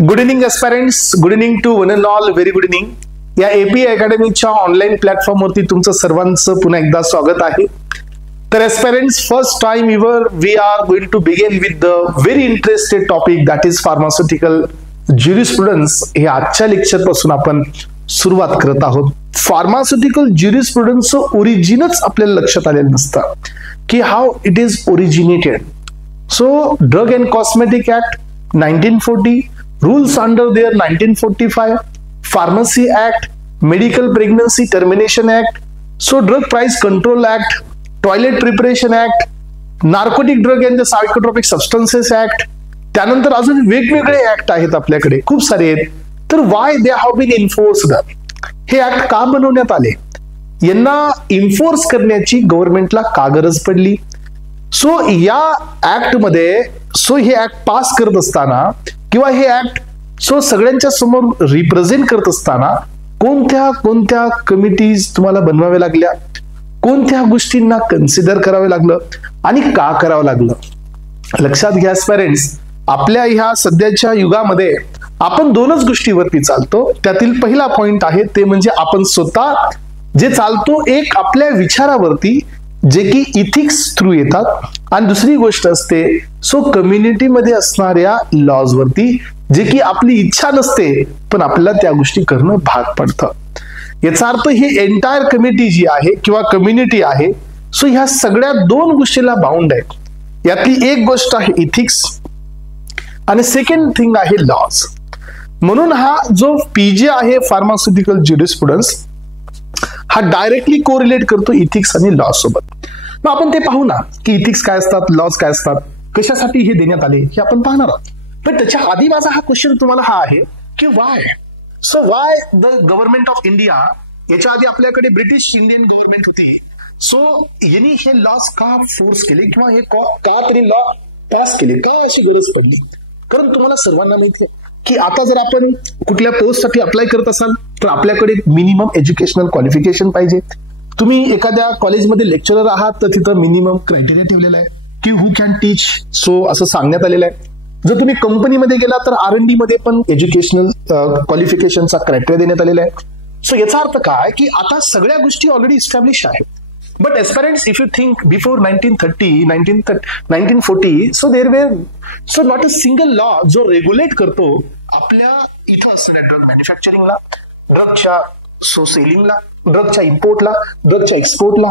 Good evening aspirants, good evening to one and all, very good evening. या AP अकॅडमीच्या online प्लॅटफॉर्मवरती तुमचं सर्वांचं पुन्हा एकदा स्वागत आहे। तर aspirants, first time ever we are going to begin with the very interested topic that is pharmaceutical jurisprudence. हे आजच्या लेक्चर पासून आपण सुरुवात करत आहोत। फार्मास्युटिकल ज्युरिस्प्रुडन्सचं ओरिजिनच आपल्याला लक्षात आलेलं नसतं की how it is originated. So drug and cosmetic act 1940, rules under there 1945, Pharmacy Act, Medical Pregnancy Termination Act, so Drug Price Control Act, Toilet Preparation Act, Narcotic Drug and the Psychotropic Substances Act, त्यानंतर अजून वेगवेगळे act आहेत आपल्याकडे, खूप सारे आहेत। तर why they have been enforced, हे ऍक्ट का बनवण्यात आले, यांना इन्फोर्स करण्याची गव्हर्नमेंटला का गरज पडली। सो या ऍक्ट मध्ये हे ऍक्ट पास करत असताना किंवा हे ऍक्ट सगळ्यांच्या समोर रिप्रेझेंट करत असताना कोणत्या कोणत्या कमिटीज तुम्हाला बनवाव्या लागल्या, कोणत्या गोष्टींना कन्सिडर करावं लागलं आणि का करावं लागलं। लक्षात घ्या पेरेंट्स, आपल्या ह्या सध्याच्या युगामध्ये आपण दोनच गोष्टीवरती चालतो। त्यातील पहिला पॉइंट आहे ते म्हणजे आपण स्वतः जे चालतो एक आपल्या विचारावरती, जे की इथिक्स थ्रू येतात, आणि दुसरी गोष्ट असते कम्युनिटीमध्ये असणाऱ्या लॉज वरती, जे की आपली इच्छा नसते पण आपल्याला त्या गोष्टी करणं भाग पडतं। याचा अर्थ ही एंटायर कमिटी जी आहे किंवा कम्युनिटी आहे, ह्या सगळ्या दोन गोष्टीला बाउंड आहे। यातली एक गोष्ट आहे इथिक्स आणि सेकंड थिंग आहे लॉज। म्हणून हा जो पीजे आहे फार्मास्युटिकल ज्युरिस्प्रुडन्स, हा डायरेक्टली कोरिलेट करतो इथिक्स आणि लॉ सोबत। मग आपण ते पाहू ना की इथिक्स काय असतात, लॉज काय असतात, कशासाठी हे देण्यात आले हे आपण पाहणार आहोत। पण त्याच्या आधी माझा हा क्वेश्चन तुम्हाला हा आहे की why the government of India, याच्या आधी आपल्याकडे ब्रिटिश इंडियन गव्हर्नमेंट होती, यांनी हे लॉज का फोर्स केले किंवा हे का तरी लॉ पास केले, का अशी गरज पडली। कारण तुम्हाला सर्वांना माहिती आहे की आता जर आपण कुठल्या पोस्टसाठी अप्लाय करत असाल तर आपल्याकडे मिनिमम एज्युकेशनल क्वालिफिकेशन पाहिजे। तुम्ही एखाद्या कॉलेजमध्ये लेक्चरर आहात तर तिथं मिनिमम क्रायटेरिया ठेवलेला आहे की हु कॅन टीच, असं सांगण्यात आलेलं आहे। जर तुम्ही कंपनीमध्ये गेला तर R&D मध्ये पण एज्युकेशनल क्वालिफिकेशनचा क्रायटेरिया देण्यात आलेला आहे। याचा अर्थ काय की आता सगळ्या गोष्टी ऑलरेडी इस्टॅब्लिश आहेत। But as parents, if you think before 1940, there were not a single law जो रेग्युलेट करतो आपल्या इथं असणाऱ्या ड्रग मॅन्युफॅक्चरिंगला, ड्रगच्या सेलिंगला, ड्रगच्या इम्पोर्टला, ड्रगच्या एक्सपोर्टला,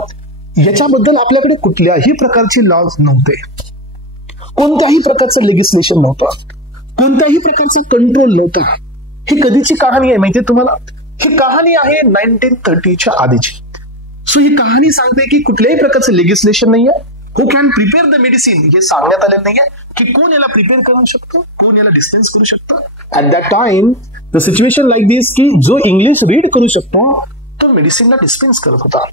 याच्याबद्दल आपल्याकडे कुठल्याही प्रकारचे लॉज नव्हते, कोणत्याही प्रकारचं लेजिस्लेशन नव्हतं, कोणत्याही प्रकारचा कंट्रोल नव्हता। ही कधीची कहाणी आहे माहितीये तुम्हाला? ही कहाणी आहे 1930च्या आधीची। ही कहाणी सांगते की कुठल्याही प्रकारचं लेजिस्लेशन नाहीये, हु कॅन प्रिपेअर द मेडिसिन हे सांगण्यात आलेलं नाहीये की कोण याला प्रिपेअर करू शकतो, कोण याला डिस्पेन्स करू शकतो। At that time the situation like this की जो इंग्लिश रीड करू शकतो तो मेडिसिनला डिस्पेन्स करत होता।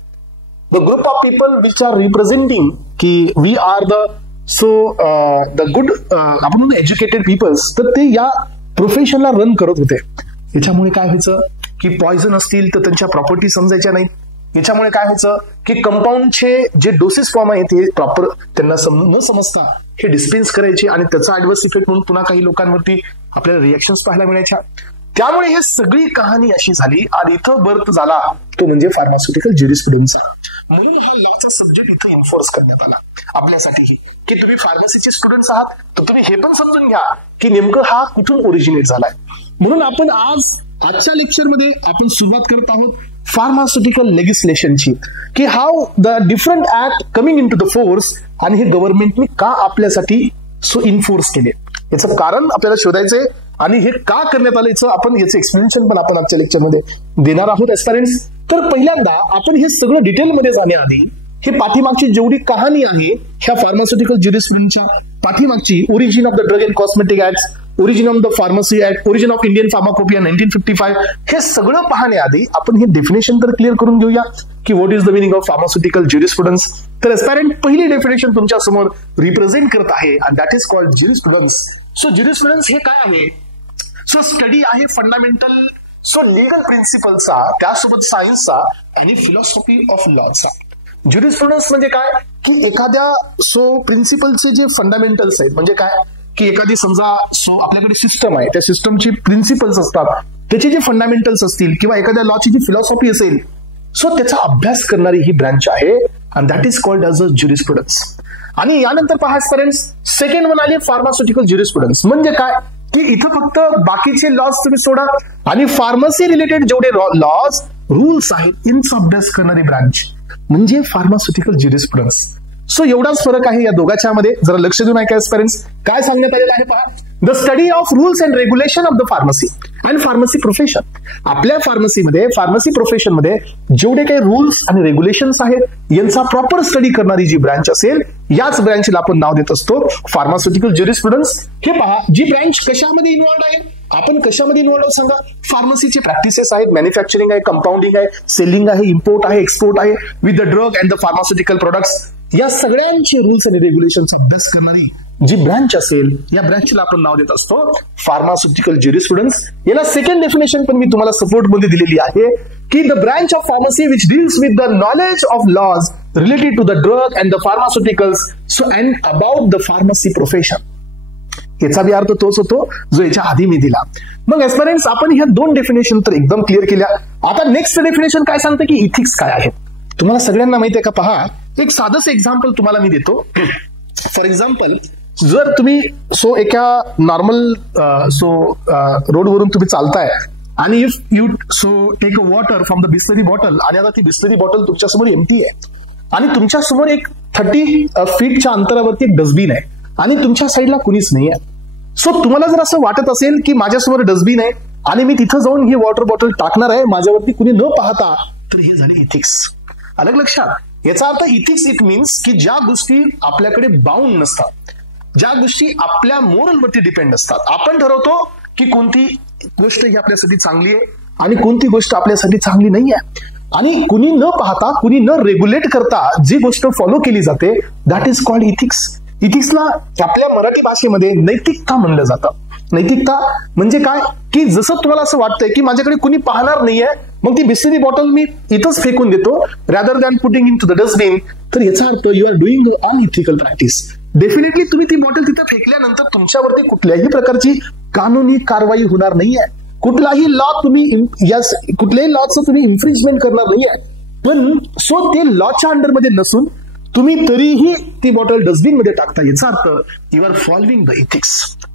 The group of people which are representing की वी आर द गुड आपण एज्युकेटेड पीपल्स, तर ते या प्रोफेशनला रन करत होते। याच्यामुळे काय व्हायचं की पॉइझन असतील तर त्यांच्या प्रॉपर्टी समजायच्या नाही। याच्यामुळे काय व्हायचं की कंपाऊंडचे जे डोसेस फॉर्म आहेत ते प्रॉपर त्यांना न समजता हे डिस्पेन्स करायचे आणि त्याचा ऍडव्हर्स इफेक्ट म्हणून पुन्हा काही लोकांवरती आपल्याला रिएक्शन्स पाहायला मिळायच्या। त्यामुळे हे सगळी कहाणी अशी झाली आणि इथं बर्थ झाला तो म्हणजे फार्मास्युटिकल ज्युरिस्प्रुडन्सचा। म्हणून हा लॉचा सब्जेक्ट इथं एन्फोर्स करण्यात आला आपल्यासाठीही की तुम्ही फार्मसीचे स्टुडंट्स आहात तर तुम्ही हे पण समजून घ्या की नेमकं हा कुठून ओरिजिनेट झालाय। म्हणून आपण आजच्या लेक्चरमध्ये आपण सुरुवात करत आहोत फार्मास्युटिकल लेजिस्लेशनची, की how the different act coming in to the force आणि हे गव्हर्नमेंटने का आपल्यासाठी इन्फोर्स केले, याचं कारण आपल्याला शोधायचंय आणि हे का करण्यात आलं आपण याचं एक्सप्लेनेशन पण आपण आजच्या लेक्चरमध्ये देणार आहोत एस्पायरंट्स। तर पहिल्यांदा आपण हे सगळं डिटेलमध्ये जाण्याआधी हे पाठीमागची जेवढी कहाणी आहे ह्या फार्मास्युटिकल ज्युरिस्प्रुडन्सच्या पाठीमागची, origin of the drug and cosmetic act, origin of the pharmacy act, origin of Indian pharmacopoeia 1955, हे सगळं पाहण्याआधी आपण हे डेफिनेशन तर क्लिअर करून घेऊया की what is the meaning of pharmaceutical jurisprudence. तर एस्पायरंट पहिली डेफिनेशन तुमच्या समोर रिप्रेझेंट करत आहे आणि दॅट इज कॉल्ड ज्युरिस्प्रुडन्स। ज्युरिस्प्रुडन्स हे काय आहे? स्टडी आहे फंडामेंटल लीगल प्रिन्सिपलचा, त्यासोबत सायन्सचा आणि फिलॉसॉफी ऑफ लॉचा। ज्युरिस्प्रुडन्स म्हणजे काय की एखाद्या प्रिन्सिपलचे जे फंडामेंटल्स आहेत, म्हणजे काय की एखादी समजा आपल्याकडे सिस्टम आहे, त्या सिस्टमची प्रिन्सिपल्स असतात, त्याचे जे फंडामेंटल्स असतील किंवा एखाद्या लॉची जी फिलॉसॉफी असेल, सो त्याचा अभ्यास करणारी ही ब्रांच आहे and that is called as a jurisprudence. आणि यानंतर पहा स्टुडंट्स, सेकंड वन आली फार्मास्युटिकल ज्युरिस्प्रुडन्स. म्हणजे काय की इथं फक्त बाकीचे लॉज तुम्ही सोडा आणि फार्मसी रिलेटेड जेवढे लॉज रूल्स आहेत यांचा अभ्यास करणारी ब्रांच म्हणजे फार्मास्युटिकल ज्युरिस्प्रुडन्स. सो एवढाच फरक आहे या दोघांच्या मध्ये. जरा लक्ष देऊन ऐका पेरेंट्स, काय सांगण्यात आलेलं आहे पहा. The study of rules and regulation of the pharmacy and pharmacy profession. आपल्या फार्मसीमध्ये, फार्मसी प्रोफेशनमध्ये जेवढे काही रूल्स आणि रेग्युलेशन्स आहेत यांचा प्रॉपर स्टडी करणारी जी ब्रांच असेल, याच ब्रांचला आपण नाव देत असतो फार्मास्युटिकल ज्युरिस्प्रुडन्स. हे पहा, जी ब्रांच कशामध्ये इन्व्हॉल्ड आहे, आपण कशामध्ये इन्व्हॉल्ड आहोत सांगा. फार्मसीचे प्रॅक्टिसेस आहेत, मॅन्युफॅक्चरिंग आहे, कंपाऊंडिंग आहे, सेलिंग आहे, इम्पोर्ट आहे, एक्सपोर्ट आहे, with the drug and the pharmaceutical products. या सगळ्यांचे रूल्स आणि रेग्युलेशनचा अभ्यास करणारी जी ब्रांच असेल, या ब्रांचला आपण नाव देत असतो फार्मास्युटिकल ज्युरिस्प्रुडन्स. याला सेकंड डेफिनेशन पण मी तुम्हाला सपोर्ट मध्ये दिलेली आहे की the branch of pharmacy which deals with the knowledge of laws related to the drug and the pharmaceuticals so and about the pharmacy profession. याचा बी अर्थ तोच होतो जो याच्या आधी मी दिला. मग एस्पिरंट्स, आपण ह्या दोन डेफिनेशन तर एकदम क्लिअर केल्या. आता नेक्स्ट डेफिनेशन काय सांगतं की इथिक्स काय आहे. तुम्हाला सगळ्यांना माहिती आहे का, पहा एक साधंच एक्झाम्पल तुम्हाला मी देतो. फॉर एक्झाम्पल, जर तुम्ही एका नॉर्मल रोडवरून तुम्ही चालताय आणि if you take a water from the Bisleri bottle, आणि आता ती बिस्लरी बॉटल तुमच्यासमोर एम्प्टी आहे आणि तुमच्यासमोर एक 30 फीटच्या अंतरावरती एक डस्टबिन आहे आणि तुमच्या साईडला कुणीच नाही आहे. सो तुम्हाला जर असं वाटत असेल की माझ्यासमोर डस्टबिन आहे आणि मी तिथं जाऊन ही वॉटर बॉटल टाकणार आहे माझ्यावरती कुणी न पाहता, तर हे झाले इथिक्स. अलग लक्षात. याचा अर्थ इथिक्स इट मीन्स की ज्या गोष्टी आपल्याकडे बाउंड नसतात, ज्या गोष्टी आपल्या मोरलवरती डिपेंड असतात. आपण ठरवतो की कोणती गोष्ट ही आपल्यासाठी चांगली आहे आणि कोणती गोष्ट आपल्यासाठी चांगली नाही आहे, आणि कुणी न पाहता, कुणी न रेग्युलेट करता जी गोष्ट फॉलो केली जाते दॅट इज कॉल्ड इथिक्स. इथिक्सला आपल्या मराठी भाषेमध्ये नैतिकता म्हणलं जातं. नैतिकता म्हणजे काय की जसं तुम्हाला असं वाटतंय की माझ्याकडे कुणी पाहणार नाहीये, मग ती बिस्लरी बॉटल मी इथंच फेकून देतो rather than putting in to the dustbin, तर याचा अर्थ you are doing unethical practice. Definitely तुम्ही ती बॉटल तिथे फेकल्यानंतर तुमच्यावरती कुठल्याही प्रकारची कानूनी कारवाई होणार नाहीये, कुठलाही लॉ तुम्ही कुठल्याही लॉचं तुम्ही इन्फ्रिंजमेंट करणार नाहीये. पण ते लॉच्या अंडरमध्ये नसून तुम्ही तरीही ती बॉटल डस्टबिन मध्ये टाकता, याचा अर्थ you are following the ethics.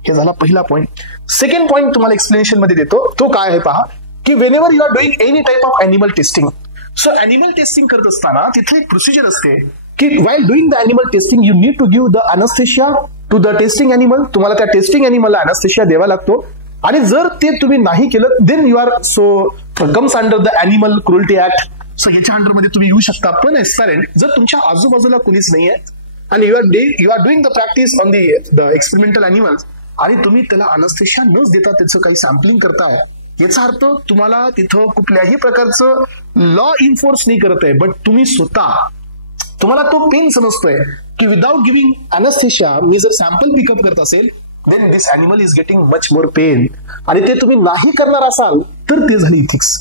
हे झाला पहिला पॉईंट. सेकंड पॉईंट तुम्हाला एक्सप्लेनेशन मध्ये देतो. तो काय आहे पहा की whenever you are doing any type of animal testing. So animal testing करत असताना तिथे एक प्रोसिजर असते की while doing the animal testing you need to give the anaesthesia to the testing animal. तुम्हाला त्या टेस्टिंग एनिमलला अनेस्थेशिया द्यावा लागतो, आणि जर ते तुम्ही नाही केलं then you are comes under the animal cruelty act. So याच्या अंडरमध्ये तुम्ही येऊ शकता. पण एस्पिरंट, जर तुमच्या आजूबाजूला कुणीच नाहीये आणि you are doing the practice on the experimental animals आणि तुम्ही त्याला अनेस्थेशिया न देता त्याचं काही सॅम्पलिंग करताय, याचा अर्थ तुम्हाला तिथं कुठल्याही प्रकारचं लॉ इन्फोर्स नाही करत आहे, बट तुम्ही स्वतः तुम्हाला तो पेन समजतोय की विदाउट गिव्हिंग अनेस्थेशिया मी जर सॅम्पल पिकअप करत असेल then this animal is getting much more pain, आणि ते तुम्ही नाही करणार असाल तर ते झाले इथिक्स.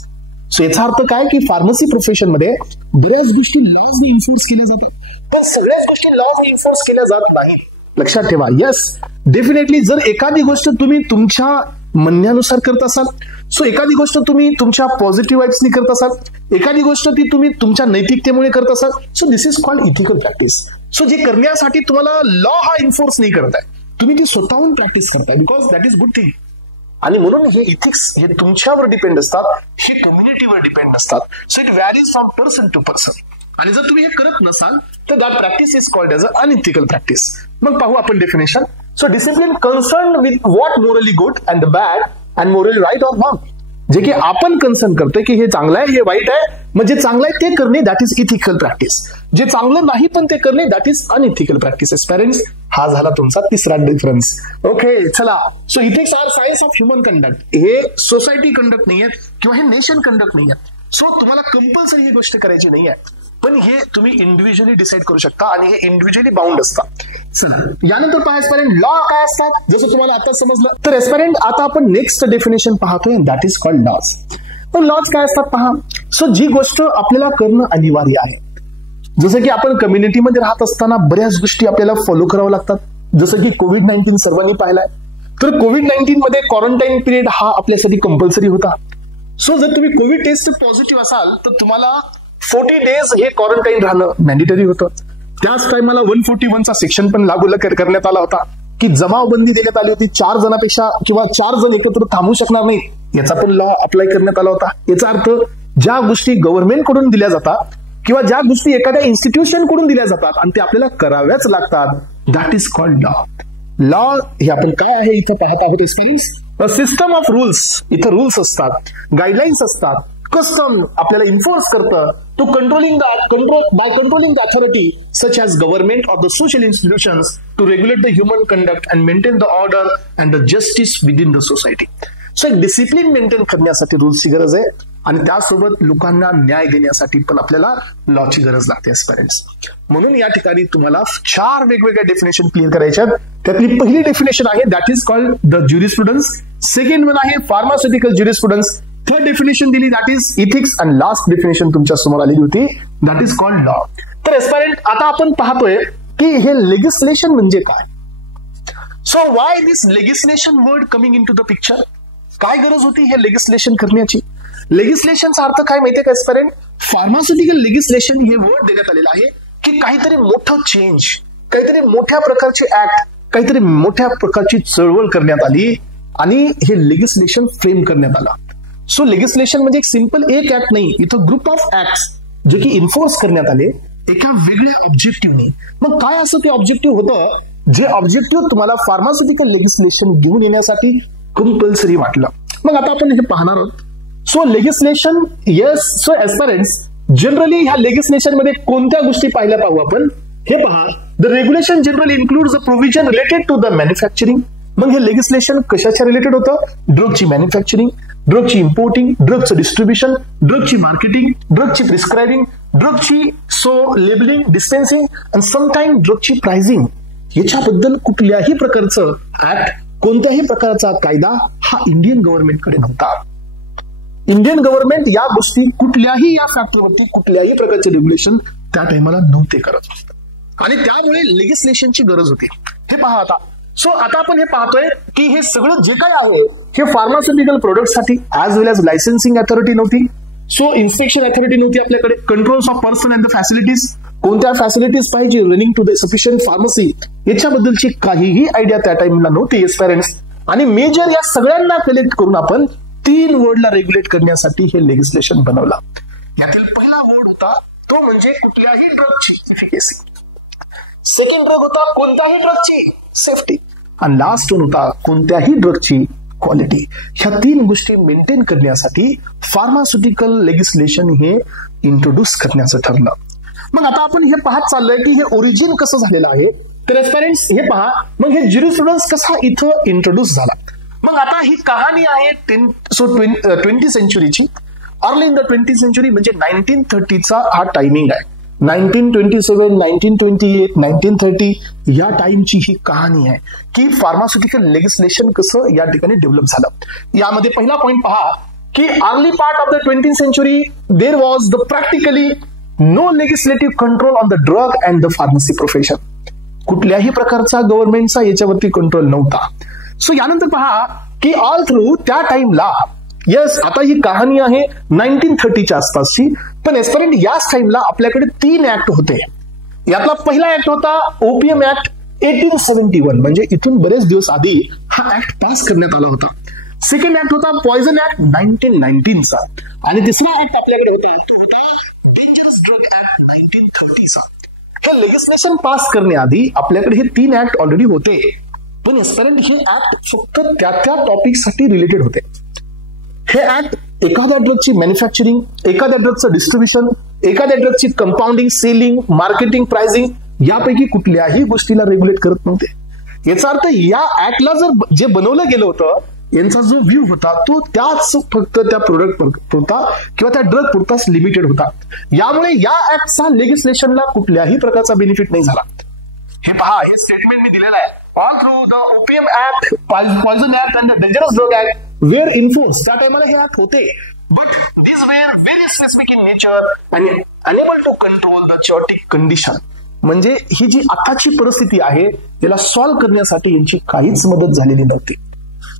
सो याचा अर्थ काय की फार्मसी प्रोफेशन मध्ये बऱ्याच गोष्टी लॉज इन्फोर्स केल्या जातात, पण सगळ्याच गोष्टी लॉज इन्फोर्स केल्या जात नाहीत. लक्षात ठेवा. येस, डेफिनेटली जर एखादी गोष्ट तुम्ही तुमच्या म्हणण्यानुसार करत असाल, सो एखादी गोष्ट तुम्ही तुमच्या पॉझिटिव्ह वाईब्सनी करत असाल, एखादी गोष्ट ती तुम्ही तुमच्या नैतिकतेमुळे करत असाल, so this is called ethical practice. So जे करण्यासाठी तुम्हाला लॉ हा इन्फोर्स नाही करताय, तुम्ही ती स्वतःहून प्रॅक्टिस करताय, because that is good thing. आणि म्हणून हे इथिक्स हे तुमच्यावर डिपेंड असतात, हे कम्युनिटीवर डिपेंड असतात. So it varies from person to person. आणि जर तुम्ही हे करत नसाल तर that practice is called as a unethical practice. मग पाहू आपण definition. So discipline concern with what morally good and bad and morally right or wrong. जे की आपण कन्सर्न करतोय की हे चांगलं आहे, हे वाईट आहे, म्हणजे चांगलं आहे ते करणे दॅट इज इथिकल प्रॅक्टिस. जे चांगलं नाही पण ते करणे that is unethical practices. Parents, हा झाला तुमचा तिसरा डिफरन्स. ओके, चला. So ethics are science of human conduct. हे सोसायटी कंडक्ट नाही आहेत किंवा हे नेशन कंडक्ट नाही आहेत. सो तुम्हाला कंपल्सरी ही गोष्ट करायची नाही आहे, पण हे तुम्ही इंडिव्हिज्युअली डिसाईड करू शकता आणि हे इंडिव्हिज्युअली बाउंड असतात. चला, यानंतर पहा एस्पिरंट लॉ काय असतात, जसं तुम्हाला आता समजलं. तर एस्पिरंट, आता आपण नेक्स्ट डेफिनेशन पाहतोय, दॅट इज कॉल्ड लॉज. पण लॉज काय असतात पहा. सो जी गोष्ट आपल्याला करणं अनिवार्य आहे, जसं की आपण कम्युनिटीमध्ये राहत असताना बऱ्याच गोष्टी आपल्याला फॉलो कराव्या लागतात. जसं की कोविड-19 सर्वांनी पाहिलाय. तर कोविड-19 मध्ये क्वारंटाईन पिरियड हा आपल्यासाठी कंपल्सरी होता. सो जर तुम्ही कोविड टेस्ट पॉझिटिव्ह असाल तर तुम्हाला 40 days हे क्वारंटाईन राहणं मॅन्डेटरी होतं. त्याच टाइमला 141 चा सेक्शन पण लागू करण्यात आला होता की जमावबंदी देण्यात आली होती. 4 जणांपेक्षा किंवा 4 जण एकत्र थांबू शकणार नाहीत याचा पण लॉ अप्लाय करण्यात आला होता. याचा अर्थ ज्या गोष्टी गव्हर्नमेंट कडून दिल्या जातात किंवा ज्या गोष्टी एखाद्या इन्स्टिट्यूशन कडून दिल्या जातात आणि ते आपल्याला कराव्याच लागतात, that is called law. Law हे आपण काय आहे इथं पाहत आहोत एक्सपिरियन्स, सिस्टम ऑफ रूल्स. इथं रूल्स असतात, गाईडलाईन्स असतात, कस्टम आपल्याला इन्फोर्स करतं to controlling the authority such as government or the social institutions to regulate the human conduct and maintain the order and the justice within the society. So एक discipline maintain करण्यासाठी रूल्सची गरज आहे आणि त्यासोबत लोकांना न्याय देण्यासाठी पण आपल्याला लॉची गरज लागते एस्पिरंट्स. म्हणून या ठिकाणी तुम्हाला 4 वेगवेगळ्या डेफिनेशन क्लिअर करायच्या. त्यातली पहिली डेफिनेशन आहे that is called the jurisprudence. Second one आहे फार्मास्युटिकल ज्युरिस्प्रुडन्स. थर्ड डेफिनेशन दिली that is ethics and last definition तुमच्या समोर आलेली होती दॅट इज कॉल्ड लॉ. तर एस्पिरंट आता आपण पाहतोय की हे लेजिस्लेशन म्हणजे काय. So why this legislation word coming in to the picture. काय गरज होती हे लेजिस्लेशन करण्याची. लेजिस्लेशनचा अर्थ काय माहितीये का एस्पिरंट, फार्मास्युटिकल लेजिस्लेशन हे वर्ड देण्यात आलेलं आहे की काहीतरी मोठं चेंज, काहीतरी मोठ्या प्रकारचे ऍक्ट, काहीतरी मोठ्या प्रकारची चळवळ करण्यात आली आणि हे लेजिस्लेशन फ्रेम करण्यात आलं. सो लेजिस्लेशन म्हणजे एक सिंपल एक ऍक्ट नाही, इथं ग्रुप ऑफ ऍक्ट्स जे की इन्फोर्स करण्यात आले एका वेगळ्या ऑब्जेक्टिव्हने. मग काय असं ते ऑब्जेक्टिव्ह होतं जे ऑब्जेक्टिव्ह तुम्हाला फार्मास्युटिकल लेजिस्लेशन घेऊन येण्यासाठी कंपल्सरी वाटलं. मग आता आपण हे पाहणार आहोत. So legislation yes. So aspirants generally ह्या लेजिस्लेशन मध्ये कोणत्या गोष्टी पाहिल्या पाहू आपण हे पहा. The regulation generally includes the provision related to the manufacturing. मग हे लेजिस्लेशन कशाच्या रिलेटेड होतं, ड्रगची मॅन्युफॅक्चरिंग, ड्रगची इम्पोर्टिंग, ड्रगचं डिस्ट्रीब्युशन, ड्रगची मार्केटिंग, ड्रगची प्रिस्क्रायबिंग, ड्रगची लेबलिंग, डिस्पेन्सिंग आणि समटाइम ड्रगची प्राइसिंग. याच्याबद्दल कुठल्याही प्रकारचं ऍक्ट, कोणत्याही प्रकारचा कायदा हा इंडियन गव्हर्नमेंटकडे नव्हता. इंडियन गव्हर्नमेंट या गोष्टी कुठल्याही या फॅक्टरवरती कुठल्याही प्रकारचे रेग्युलेशन त्या टाइमाला नव्हते करत आणि त्यामुळे लेजिस्लेशनची गरज होती. हे पहा आता. सो आता आपण हे पाहतोय की हे सगळं जे काय आहे हे फार्मास्युटिकल प्रोडक्टसाठी as well as licensing authority नव्हती. सो इन्स्पेक्शन अथॉरिटी नव्हती आपल्याकडे. Controls of person and the facilities, कोणत्या फॅसिलिटीज पाहिजे running to the sufficient pharmacy, याच्याबद्दलची काहीही आयडिया त्या टाइमला नव्हती एस्पिरंट्स. आणि मेजर या सगळ्यांना कलेक्ट करून आपण 3 वर्डला रेग्युलेट करण्यासाठी हे लेजिस्लेशन बनवलं. यातील पहिला वर्ड होता तो म्हणजे कुठल्याही ड्रगची इफिकेसी. सेकंड ड्रग होता कोणत्याही ड्रगची सेफ्टी आणि लास्ट वन होता कोणत्याही ड्रगची क्वालिटी. ह्या 3 गोष्टी मेंटेन करण्यासाठी फार्मास्युटिकल लेजिस्लेशन हे इंट्रोड्यूस करण्याचं ठरलं. मग आता आपण हे पाहत चाललोय की हे ओरिजिन कसं झालेलं आहे. तर एस्पिरंट्स हे पहा, मग हे ज्युरिस्प्रुडन्स कसा इथं इंट्रोड्यूस झाला. मग आता ही कहाणी आहे 20th सेंचुरीची. Early in the 20th century म्हणजे 1930चा हा टायमिंग आहे. 1927, 1928, 1930 या टाइमची ही कहाणी आहे की फार्मास्युटिकल लेजिस्लेशन कसं या ठिकाणी डेव्हलप झालं. यामध्ये पहिला पॉइंट पहा की early part of the 20th century there was the practically no legislative control on the drug and the pharmacy profession. कुठल्याही प्रकारचा गव्हर्नमेंटचा याच्यावरती कंट्रोल नव्हता. सो यानंतर पहा की ऑल थ्रू त्या टाइमला येस आता ही कहाणी आहे 1930च्या आसपासची. पण एस्पिरंट याच टाइमला आपल्याकडे 3 ऍक्ट होते. यातला पहिला ऍक्ट होता ओपीएम ऍक्ट 1871 म्हणजे इथून बरेच दिवस आधी हा ऍक्ट पास करण्यात आला होता. सेकंड ऍक्ट होता पॉइझन ऍक्ट 1919चा आणि तिसरा ऍक्ट आपल्याकडे होता तो होता डेंजरस ड्रग ऍक्ट 1930चा. हे लेजिस्लेशन पास करण्याआधी आपल्याकडे हे 3 ऍक्ट ऑलरेडी होते. पण एस्पिरंट हे ऍक्ट फक्त त्या टॉपिकसाठी रिलेटेड होते. हे ऍक्ट एखाद्या ड्रगची मॅन्युफॅक्चरिंग, एखाद्या ड्रगचं डिस्ट्रीब्युशन, एखाद्या ड्रगची कंपाऊंडिंग, सेलिंग, मार्केटिंग, प्राइसिंग यापैकी कुठल्याही गोष्टीला रेग्युलेट करत नव्हते. याचा अर्थ या ऍक्टला जर जे बनवलं गेलं होतं यांचा जो व्ह्यू होता तो त्याच फक्त त्या प्रोडक्ट पुरता किंवा त्या ड्रग पुरताच लिमिटेड होता. यामुळे या ऍक्टचा लेजिस्लेशनला कुठल्याही प्रकारचा बेनिफिट नाही झाला. हे पहा, हे स्टेटमेंट मी दिलेलं आहे. All through the OPM act, poison act and the dangerous drug act were enforce. त्या टाइमला हे ऍक्ट होते but these were very specific in nature and unable to control the chaotic condition. म्हणजे ही जी आताची परिस्थिती आहे याला सॉल्व्ह करण्यासाठी यांची काहीच मदत झालेली नव्हती.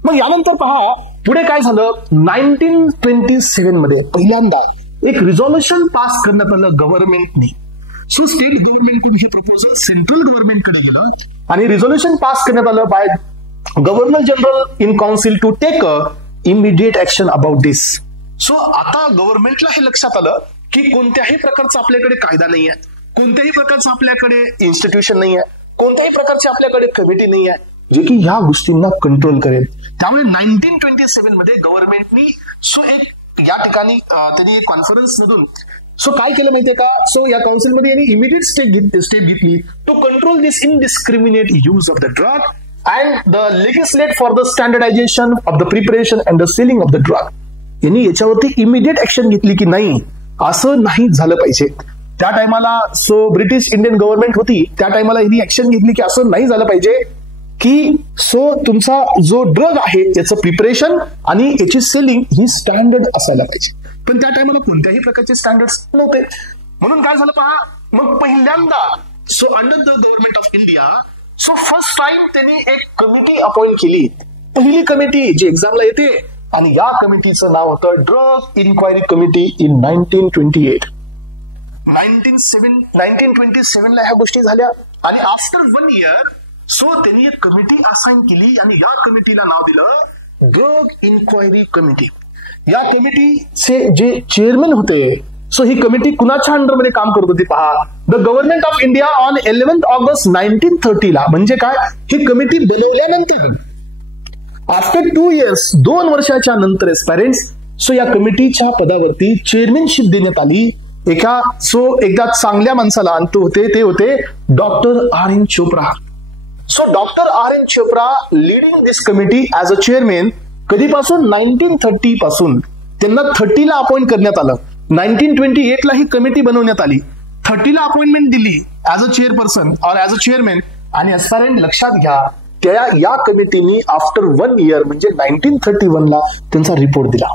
मग यानंतर पहा पुढे काय झालं. 1927 मध्ये पहिल्यांदा एक रिझॉल्युशन पास करण्यात आलं गव्हर्नमेंटने. सो स्टेट गव्हर्नमेंटकडून हे प्रपोजल सेंट्रल गव्हर्नमेंटकडे गेलं आणि रिझॉल्युशन पास करण्यात आलं by governor general in council to take a immediate action about this. So आता गव्हर्नमेंटला हे लक्षात आलं की कोणत्याही प्रकारचा आपल्याकडे कायदा नाही आहे, कोणत्याही प्रकारचं आपल्याकडे इन्स्टिट्यूशन नाही आहे, कोणत्याही प्रकारची आपल्याकडे कमिटी नाही आहे जे की ह्या गोष्टींना कंट्रोल करेल. त्यामुळे 1927 मध्ये गव्हर्नमेंटनी सो एक या ठिकाणी त्यांनी एक कॉन्फरन्स मधून सो काय केलं माहितीये का. सो या काउन्सिलमध्ये यांनी इमिडिएट स्टेप घेतली to control this indiscriminate use of the drug and the legislate for the standardisation of the preparation and the selling of the drug. यांनी याच्यावरती इमिडिएट ऍक्शन घेतली की नाही असं नाही झालं पाहिजे. त्या टायमाला सो ब्रिटिश इंडियन गव्हर्नमेंट होती, त्या टायमाला यांनी ऍक्शन घेतली की असं नाही झालं पाहिजे की सो तुमचा जो ड्रग आहे याचं प्रिपरेशन आणि याची सेलिंग ही स्टँडर्ड असायला पाहिजे. पण त्या टायमाला कोणत्याही प्रकारचे स्टँडर्ड नव्हते. म्हणून काय झालं पहा, मग पहिल्यांदा so under the government of India so first time त्यांनी एक कमिटी अपॉइंट केली. पहिली कमिटी जी एक्झामला येते आणि या कमिटीचं नाव होतं ड्रग इन्क्वायरी कमिटी इन 1928. 1927 ला ह्या गोष्टी झाल्या आणि आफ्टर 1 इयर सो त्यांनी एक कमिटी असाइन केली आणि या कमिटीला नाव दिलं ड्रग इन्क्वायरी कमिटी. या कमिटीचे जे चेअरमॅन होते सो ही कमिटी कुणाच्या अंडरमध्ये काम करत होती पहा. The government of India on 11 August 1930 ला. म्हणजे काय, ही कमिटी बनवल्यानंतर आफ्टर 2 इयर्स 2 वर्षाच्या नंतर एस्पायरंट्स सो या कमिटीच्या पदावरती चेअरमॅनशिप देण्यात आली एकदा चांगल्या माणसाला. आणि ते होते doctor R N Chopra. So doctor R N Chopra leading this committee as a chairman. कधीपासून 1930 पासून त्यांना 30 ला अपॉइंट करण्यात आलं. 1928 ला ही कमिटी बनवण्यात आली, 30 ला अपॉइंटमेंट दिली ऍज अ चेअरपर्सन और ऍज अ चेअरमॅन. आणि एस्पायरंट लक्षात घ्या त्या या कमिटीने आफ्टर 1 इयर म्हणजे 1931 ला त्यांचा रिपोर्ट दिला.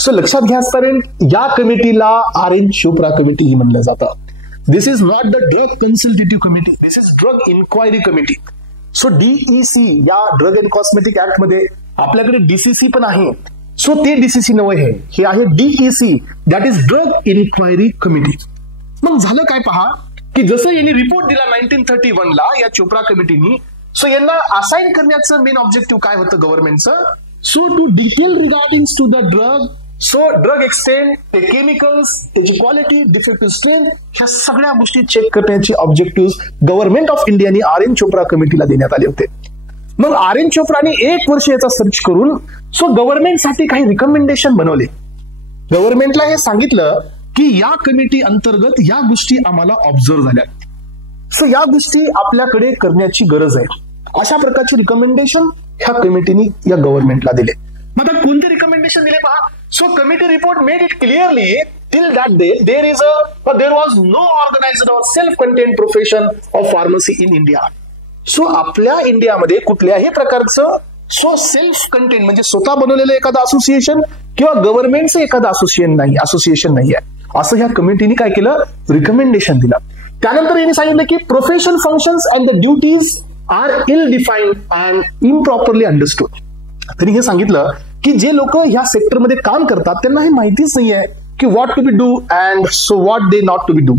सो लक्षात घ्या एस्पायरंट या कमिटीला आर एन चोप्रा कमिटी ही म्हणलं जातं. This is not the drug consultative committee, this is drug inquiry committee. So DEC या ड्रग अँड कॉस्मेटिक ऍक्ट मध्ये आपल्याकडे डीसीसी पण आहे. सो ते डीसीसी नव्हे, हे आहे DEC, that is drug inquiry committee. मग झालं काय पहा की जसं यांनी रिपोर्ट दिला 1931 ला या चोप्रा कमिटीनी. सो यांना असाइन करण्याचं मेन ऑब्जेक्टिव्ह काय होतं गव्हर्नमेंटचं. So to detail regarding to the drug, so drug extent, ते केमिकल्स, त्याची क्वालिटी, डिफेक्टिव्ह स्ट्रेंथ, ह्या सगळ्या गोष्टी चेक करण्याचे ऑब्जेक्टिव्ह गव्हर्नमेंट ऑफ इंडियाने आर एन चोप्रा कमिटीला देण्यात आले होते. मग आर एन चोप्राने 1 वर्ष याचा सर्च करून सो गव्हर्नमेंटसाठी काही रिकमेंडेशन बनवले. गव्हर्नमेंटला हे सांगितलं की या कमिटी अंतर्गत या गोष्टी आम्हाला ऑब्झर्व झाल्या, सो या गोष्टी आपल्याकडे करण्याची गरज आहे. अशा प्रकारचे रिकमेंडेशन ह्या कमिटीने या गव्हर्नमेंटला दिले. मग आता कोणते रिकमेंडेशन दिले पहा. So committee report made it clearly till that day there was no organised or self contained profession of pharmacy in India. So आपल्या इंडियामध्ये कुठल्याही प्रकारचं सो सेल्फ कंटेन्ड म्हणजे स्वतः बनवलेलं एखादं असोसिएशन किंवा गव्हर्नमेंटचं एखादं असोसिएशन नाही आहे असं ह्या कमिटीने काय केलं, रिकमेंडेशन दिलं. त्यानंतर यांनी सांगितलं की professional functions and the duties are ill defined and improperly understood. त्यांनी हे सांगितलं की जे लोक ह्या सेक्टरमध्ये काम करतात त्यांना हे माहितीच नाहीये की what to be do and so what they not to be do.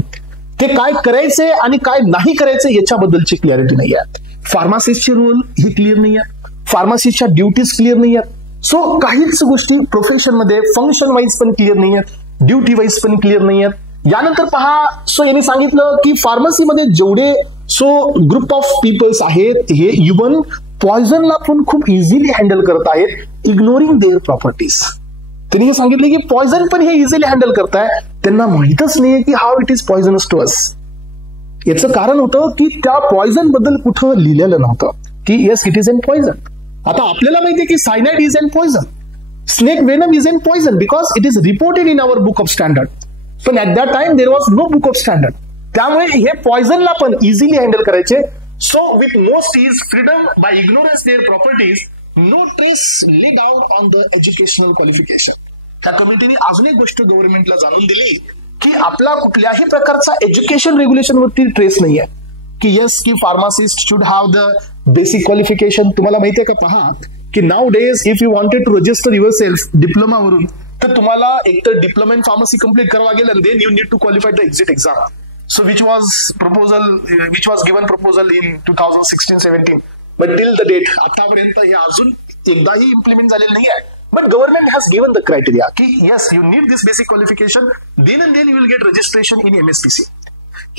ते काय करायचे आणि काय नाही करायचे याच्याबद्दलची क्लिअरिटी नाही आहे. फार्मासिस्टचे रोल हे क्लिअर नाही आहे, फार्मासिस्टच्या ड्युटीज क्लिअर नाही आहेत. सो काहीच गोष्टी प्रोफेशन मध्ये फंक्शन वाईज पण क्लिअर नाही आहेत, ड्युटी वाईज पण क्लिअर नाही आहेत. यानंतर पहा, सो यांनी सांगितलं की फार्मसीमध्ये जेवढे सो ग्रुप ऑफ पीपल्स आहेत हे इव्हन पॉयझनला पण खूप इझिली हँडल करत आहेत, इग्नोरिंग देअर प्रॉपर्टीज. त्यांनी हे सांगितले की पॉयझन पण हे इझिली हँडल करताय, त्यांना माहितच नाहीये की how it is poisonous to us. याचं कारण होतं की त्या पॉयझन बद्दल कुठं लिहिलेलं नव्हतं की yes it is an poison. आता आपल्याला माहितीये की cyanide is an poison, snake venom is an poison because it is reported in our book of standard. पण at that time there was no book of standard. त्यामुळे हे पॉयझनला पण easily handle करायचे. So with most is freedom by ignorance their properties, no trace laid out on the educational qualification. त्या कमिटीने अजून एक गोष्ट गव्हर्नमेंटला जाणून दिली की आपला कुठल्याही प्रकारचा एज्युकेशन रेग्युलेशन वरती ट्रेस नाहीये की येस की pharmacist should have the basic qualification. तुम्हाला माहितीये का, पहा की nowadays if you wanted to register yourself diploma वरून, तर तुम्हाला एक तर डिप्लोमा इन फार्मसी कंप्लीट करावं लागेल and then you need to qualify the exit exam. So which was given proposal in 2016-17, but till the date आतापर्यंत हे अजून एकदाही इम्प्लिमेंट झालेलं नाही आहे. But government has given the criteria की yes you need this basic qualification, then and then you will get registration in MSPC.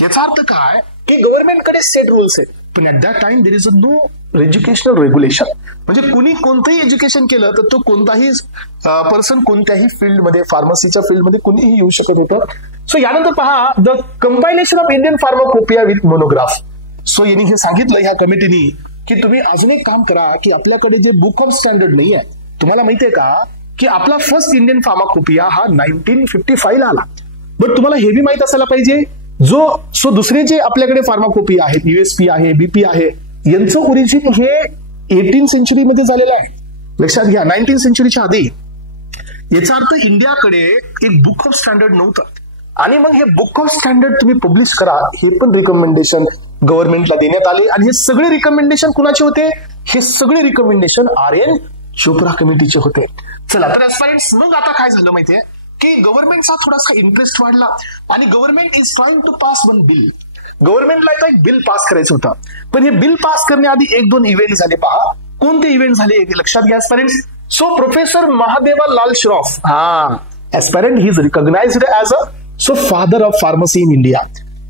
याचा अर्थ काय की गव्हर्नमेंट कडे सेट रूल्स आहेत, पण at that time there is no educational regulation. म्हणजे कुणी कोणतंही एज्युकेशन केलं तर तो कोणताही पर्सन कोणत्याही फील्डमध्ये, फार्मसीच्या फील्डमध्ये कुणीही येऊ शकत होतं. सो यानंतर पहा the compilation of Indian pharmacopoeia with monograph. So यांनी हे सांगितलं ह्या कमिटीनी की तुम्ही अजून एक काम करा की आपल्याकडे जे बुक ऑफ स्टँडर्ड नाही आहे, तुम्हाला माहितीये का की आपला फर्स्ट इंडियन फार्माकोपिया हा 1955 ला आला. बट तुम्हाला हे बी माहित असायला पाहिजे सो दुसरे जे आपल्याकडे फार्माकोपी आहेत, युएसपी आहे, बीपी आहे, यांचं ओरिजिन हे 18 सेंचुरीमध्ये झालेलं आहे. लक्षात घ्या, 19 सेंचुरीच्या आधी. याचा अर्थ इंडियाकडे एक बुक ऑफ स्टँडर्ड नव्हतं. आणि मग हे बुक ऑफ स्टँडर्ड तुम्ही पब्लिश करा, हे पण रिकमेंडेशन गव्हर्नमेंटला देण्यात आले. आणि हे सगळे रिकमेंडेशन कुणाचे होते? हे सगळे रिकमेंडेशन RN चोप्रा कमिटीचे होते. चला तर एस्पायरंट्स, मग आता काय झालं माहितीये की गव्हर्नमेंटचा थोडासा इंटरेस्ट वाढला आणि government is trying to pass one bill. गव्हर्नमेंटला आता एक बिल पास करायचं होतं, पण हे बिल पास करण्याआधी 1-2 इव्हेंट झाले. पहा कोणते इव्हेंट झाले लक्षात घ्या एस्पायरंट्स. So professor Mahadeva Lal Shroff, aspirant he is recognised as a father of pharmacy in India.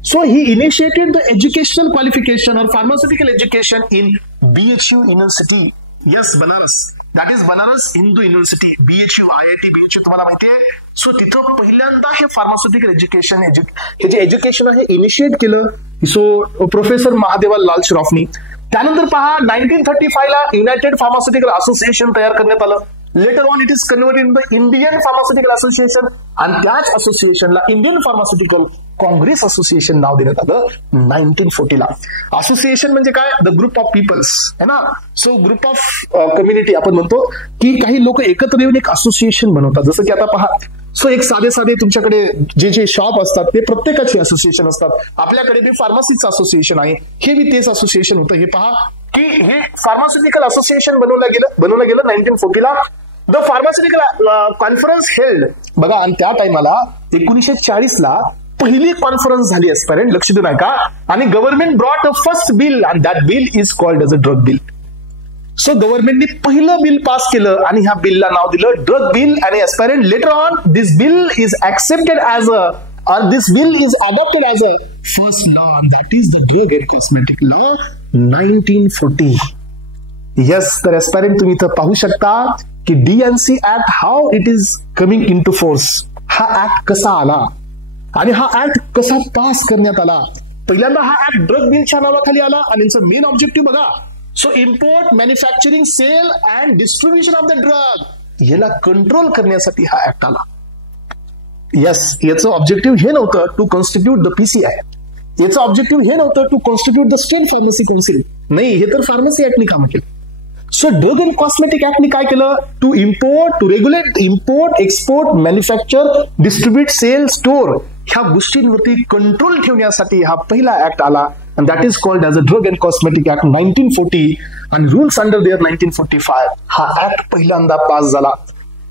So he initiated the educational qualification or pharmaceutical education in BHU University. Yes, Banaras. That is Banaras Hindu University. BHU, IIT, BHU तुम्हाला माहितीये. So तिथं पहिल्यांदा हे pharmaceutical education हे जे education आहे initiate केलं so professor Mahadeva लाल श्रॉफनी. त्यानंतर पहा 1935 ला युनायटेड फार्मास्युटिकल असोसिएशन तयार करण्यात आलं. Later on it is converted in the Indian pharmaceutical association आणि त्याच असोसिएशनला इंडियन फार्मास्युटिकल काँग्रेस असोसिएशन नाव देण्यात आलं 1940 ला. असोसिएशन म्हणजे काय? द ग्रुप ऑफ पीपल्स है ना. सो ग्रुप ऑफ कम्युनिटी आपण म्हणतो की काही लोक एकत्र येऊन एक असोसिएशन बनवतात. जसं की आता पहा सो एक साधे तुमच्याकडे जे शॉप असतात ते प्रत्येकाचे असोसिएशन असतात. आपल्याकडे बी फार्मसीचं असोसिएशन आहे, हे बी तेच असोसिएशन होतं. हे पहा की हे फार्मास्युटिकल असोसिएशन बनवलं गेलं 1940 ला. द फार्मास्युटिकल कॉन्फरन्स हेल्ड बघा, आणि त्या टाइमाला 1940 ला पहिली कॉन्फरन्स झाली एस्पायरंट, लक्ष देऊ नका. आणि government brought a first bill and that bill is called as a drug bill. So गव्हर्नमेंटने पहिलं बिल पास केलं आणि ह्या बिलला नाव दिलं ड्रग बिल. आणि aspirant later on this bill is accepted as a or this bill is adopted as a first law and that is the Drug and Cosmetic Law 1940. Yes, तर एस्पायरंट तुम्ही इथं पाहू शकता की DNC act how it is coming in to force. हा act कसा आला आणि हा ऍक्ट कसा पास करण्यात आला? पहिल्यांदा हा ऍक्ट ड्रग बिलच्या नावाखाली आला आणि याचं मेन ऑब्जेक्टिव्ह बघा. So import, manufacturing, sale and distribution of the drug याला कंट्रोल करण्यासाठी हा ऍक्ट आला. येस, याचं ऑब्जेक्टिव्ह हे नव्हतं टू कॉन्स्टिट्यूट द PCI. याचं ऑब्जेक्टिव्ह हे नव्हतं to constitute the state pharmacy council. नाही, हे तर फार्मसी ऍक्टनी काम केलं. सो ड्रग अँड कॉस्मेटिक ऍक्टनी काय केलं? To import, to regulate import, export, manufacture, distribute, sale, store ह्या गोष्टींवरती कंट्रोल ठेवण्यासाठी हा पहिला ऍक्ट आला and that is called as a Drug and Cosmetic Act 1940 and rules under there 1945. हा ऍक्ट पहिल्यांदा पास झाला.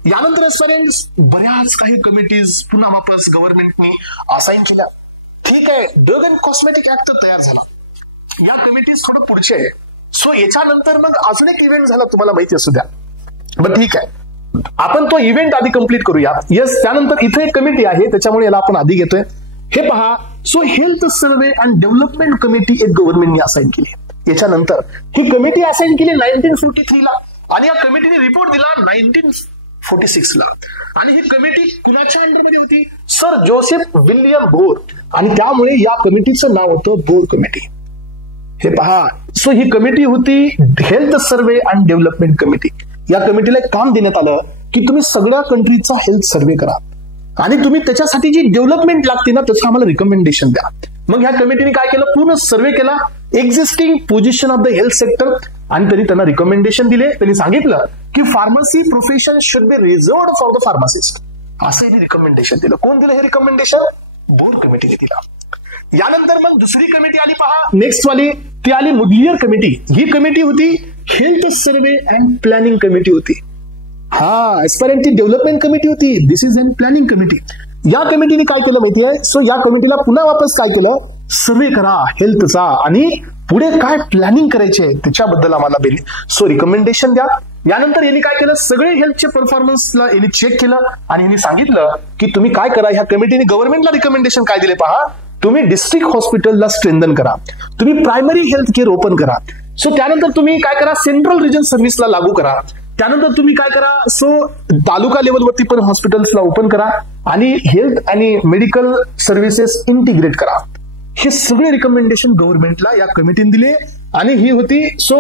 यानंतर एस्पायरंट्स बऱ्याच काही कमिटीज पुन्हा वापस गव्हर्नमेंटने असाइन केल्या. ठीक आहे, ड्रग अँड कॉस्मेटिक ऍक्ट तर तयार झाला. या कमिटीज थोडं पुढचे आहे. सो याच्यानंतर मग अजून एक इव्हेंट झाला, तुम्हाला माहिती असू द्या. बट ठीक आहे, आपण तो इव्हेंट आधी कंप्लीट करूया. येस, त्यानंतर इथे एक कमिटी आहे त्याच्यामुळे याला आपण आधी घेतोय. हे पहा, so health survey and development committee एक गव्हर्नमेंटने असाइन केली. याच्यानंतर ही कमिटी असाइन केली 1943 ला आणि या कमिटीने रिपोर्ट दिला 1946 ला. आणि ही कमिटी कुणाच्या अंडरमध्ये होती? Sir Joseph William bore. आणि त्यामुळे या कमिटीचं नाव होतं बोर कमिटी. हे पहा, सो ही कमिटी होती health survey and development committee. या कमिटीला एक काम देण्यात आलं की तुम्ही सगळ्या कंट्रीचा हेल्थ सर्वे करा आणि तुम्ही त्याच्यासाठी जी डेव्हलपमेंट लागते ना त्याचं आम्हाला रिकमेंडेशन द्या. मग ह्या कमिटीने काय केलं? पूर्ण सर्वे केला existing position of the health sector आणि त्यांनी त्यांना रिकमेंडेशन दिले. त्यांनी सांगितलं की pharmacy profession should be reserved for the pharmacist, असं रिकमेंडेशन दिलं. कोण दिलं हे रिकमेंडेशन? बोर कमिटीने दिला. यानंतर मग दुसरी कमिटी आली पहा, नेक्स्ट वाली, ती आली मुदलियर कमिटी. ही कमिटी होती health survey and planning committee होती. एस्पायरंट डेव्हलपमेंट कमिटी होती. दिस इज अँड प्लॅनिंग कमिटी. या कमिटीने काय केलं माहितीये? सो या कमिटीला पुन्हा वापस काय केलं? सर्वे करा हेल्थचा आणि पुढे काय प्लॅनिंग करायचे त्याच्याबद्दल आम्हाला सो रिकमेंडेशन द्या. यानंतर यांनी काय केलं? सगळे हेल्थचे परफॉर्मन्सला यांनी चेक केलं आणि यांनी सांगितलं की तुम्ही काय करा. ह्या कमिटीने गव्हर्नमेंटला रिकमेंडेशन काय दिले पहा, तुम्ही डिस्ट्रिक्ट हॉस्पिटलला स्ट्रेंथन करा, तुम्ही प्रायमरी हेल्थ केअर ओपन करा. सो त्यानंतर तुम्ही काय करा? सेंट्रल रिजन सर्व्हिसला लागू करा. त्यानंतर तुम्ही काय करा? सो तालुका लेवलवरती पण हॉस्पिटल्सला ओपन करा आणि हेल्थ आणि मेडिकल सर्व्हिसेस इंटिग्रेट करा. हे सगळे रिकमेंडेशन गव्हर्नमेंटला या कमिटीने दिले आणि ही होती so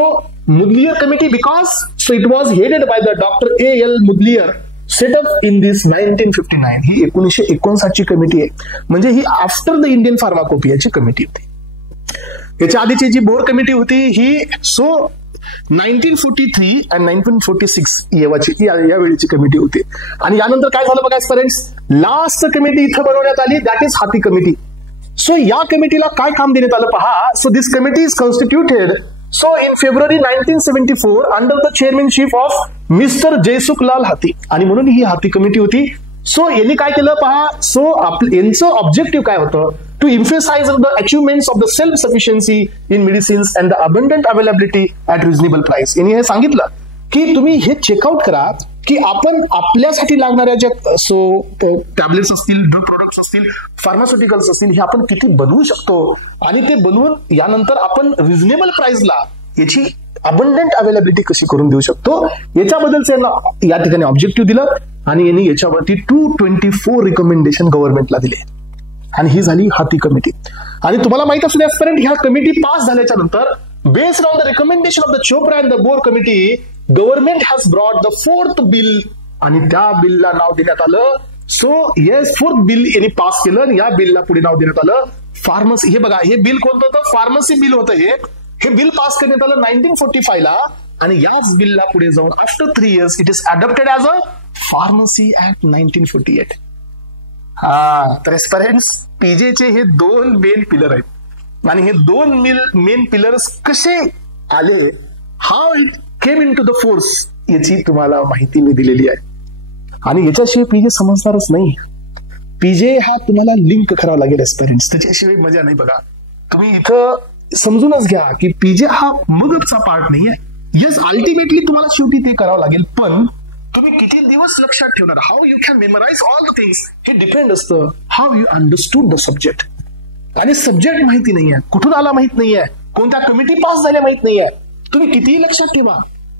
Mudaliar committee because so it was headed by the doctor A.L. Mudaliar, set up in this 1959. ही 1959 ची कमिटी आहे, म्हणजे ही आफ्टर द इंडियन फार्माकोपियाची कमिटी होती. याच्या आधीची जी बोर कमिटी होती ही सो 1943 and 1946 या वेळेची कमिटी होती. आणि यानंतर काय झालं बघा फ्रेंड्स, लास्ट कमिटी इथं बनवण्यात आली, that is Hathi committee. So या कमिटीला काय काम देण्यात आलं पहा. So this committee is constituted so in February 1974 under the chairmanship of mister Jaisukhlal Hathi. आणि म्हणून ही हाती कमिटी होती. सो यांनी काय केलं पहा. सो यांचं ऑब्जेक्टिव्ह काय होतं? To emphasise the achievements of the self sufficiency in medicines and the abundant availability at reasonable price. यांनी हे सांगितलं की तुम्ही हे चेकआउट करा की आपण आपल्यासाठी लागणाऱ्या ज्या सो टॅबलेट्स असतील, ड्रग प्रोडक्ट्स असतील, फार्मास्युटिकल्स असतील, हे आपण किती बनवू शकतो आणि ते बनवून यानंतर आपण रिझनेबल प्राइसला याची अबंडंट अवेलेबिलिटी कशी करून देऊ शकतो याच्याबद्दलचं या ठिकाणी ऑब्जेक्टिव्ह दिलं आणि यांनी याच्यावरती 224 रिकमेंडेशन गव्हर्नमेंटला दिले आणि ही झाली हाती कमिटी. आणि तुम्हाला माहित असू द्या ह्या कमिटी पास झाल्याच्या नंतर based on the recommendation of the Chopra and the bore committee government has brought the 4th bill आणि त्या बिलला नाव देण्यात आलं सो येस 4th बिल यांनी पास केलं आणि या बिलला पुढे नाव देण्यात आलं फार्मसी. हे बघा हे बिल कोणतं होतं? फार्मसी बिल होतं. हे बिल पास करण्यात आलं 1945 ला आणि याच बिलला पुढे जाऊन after 3 years it is adopted as a pharmacy act 1948. तर फ्रेंड्स पीजेचे हे 2 मेन पिलर आहेत आणि हे 2 मेन पिलर्स कसे आले, how it came in to the force, याची तुम्हाला माहिती मी दिलेली आहे. आणि याच्याशिवाय पीजे समजणारच नाही. पीजे हा तुम्हाला लिंक करावा लागेल एस्पिरंट्स, त्याच्याशिवाय मजा नाही. बघा तुम्ही इथं समजूनच घ्या की पीजे हा मगचा पार्ट नाही आहे. येस अल्टिमेटली तुम्हाला शेवटी ते करावं लागेल, पण तुम्ही किती दिवस लक्षात ठेवणार, how you can memorise all the things, हे डिपेंड असतं how you understood the subject. आणि सब्जेक्ट माहिती नाहीये, कुठून आला माहित नाहीये, कोणत्या कमिटी पास झाल्या माहित नाहीये, तुम्ही कितीही लक्षात ठेवा.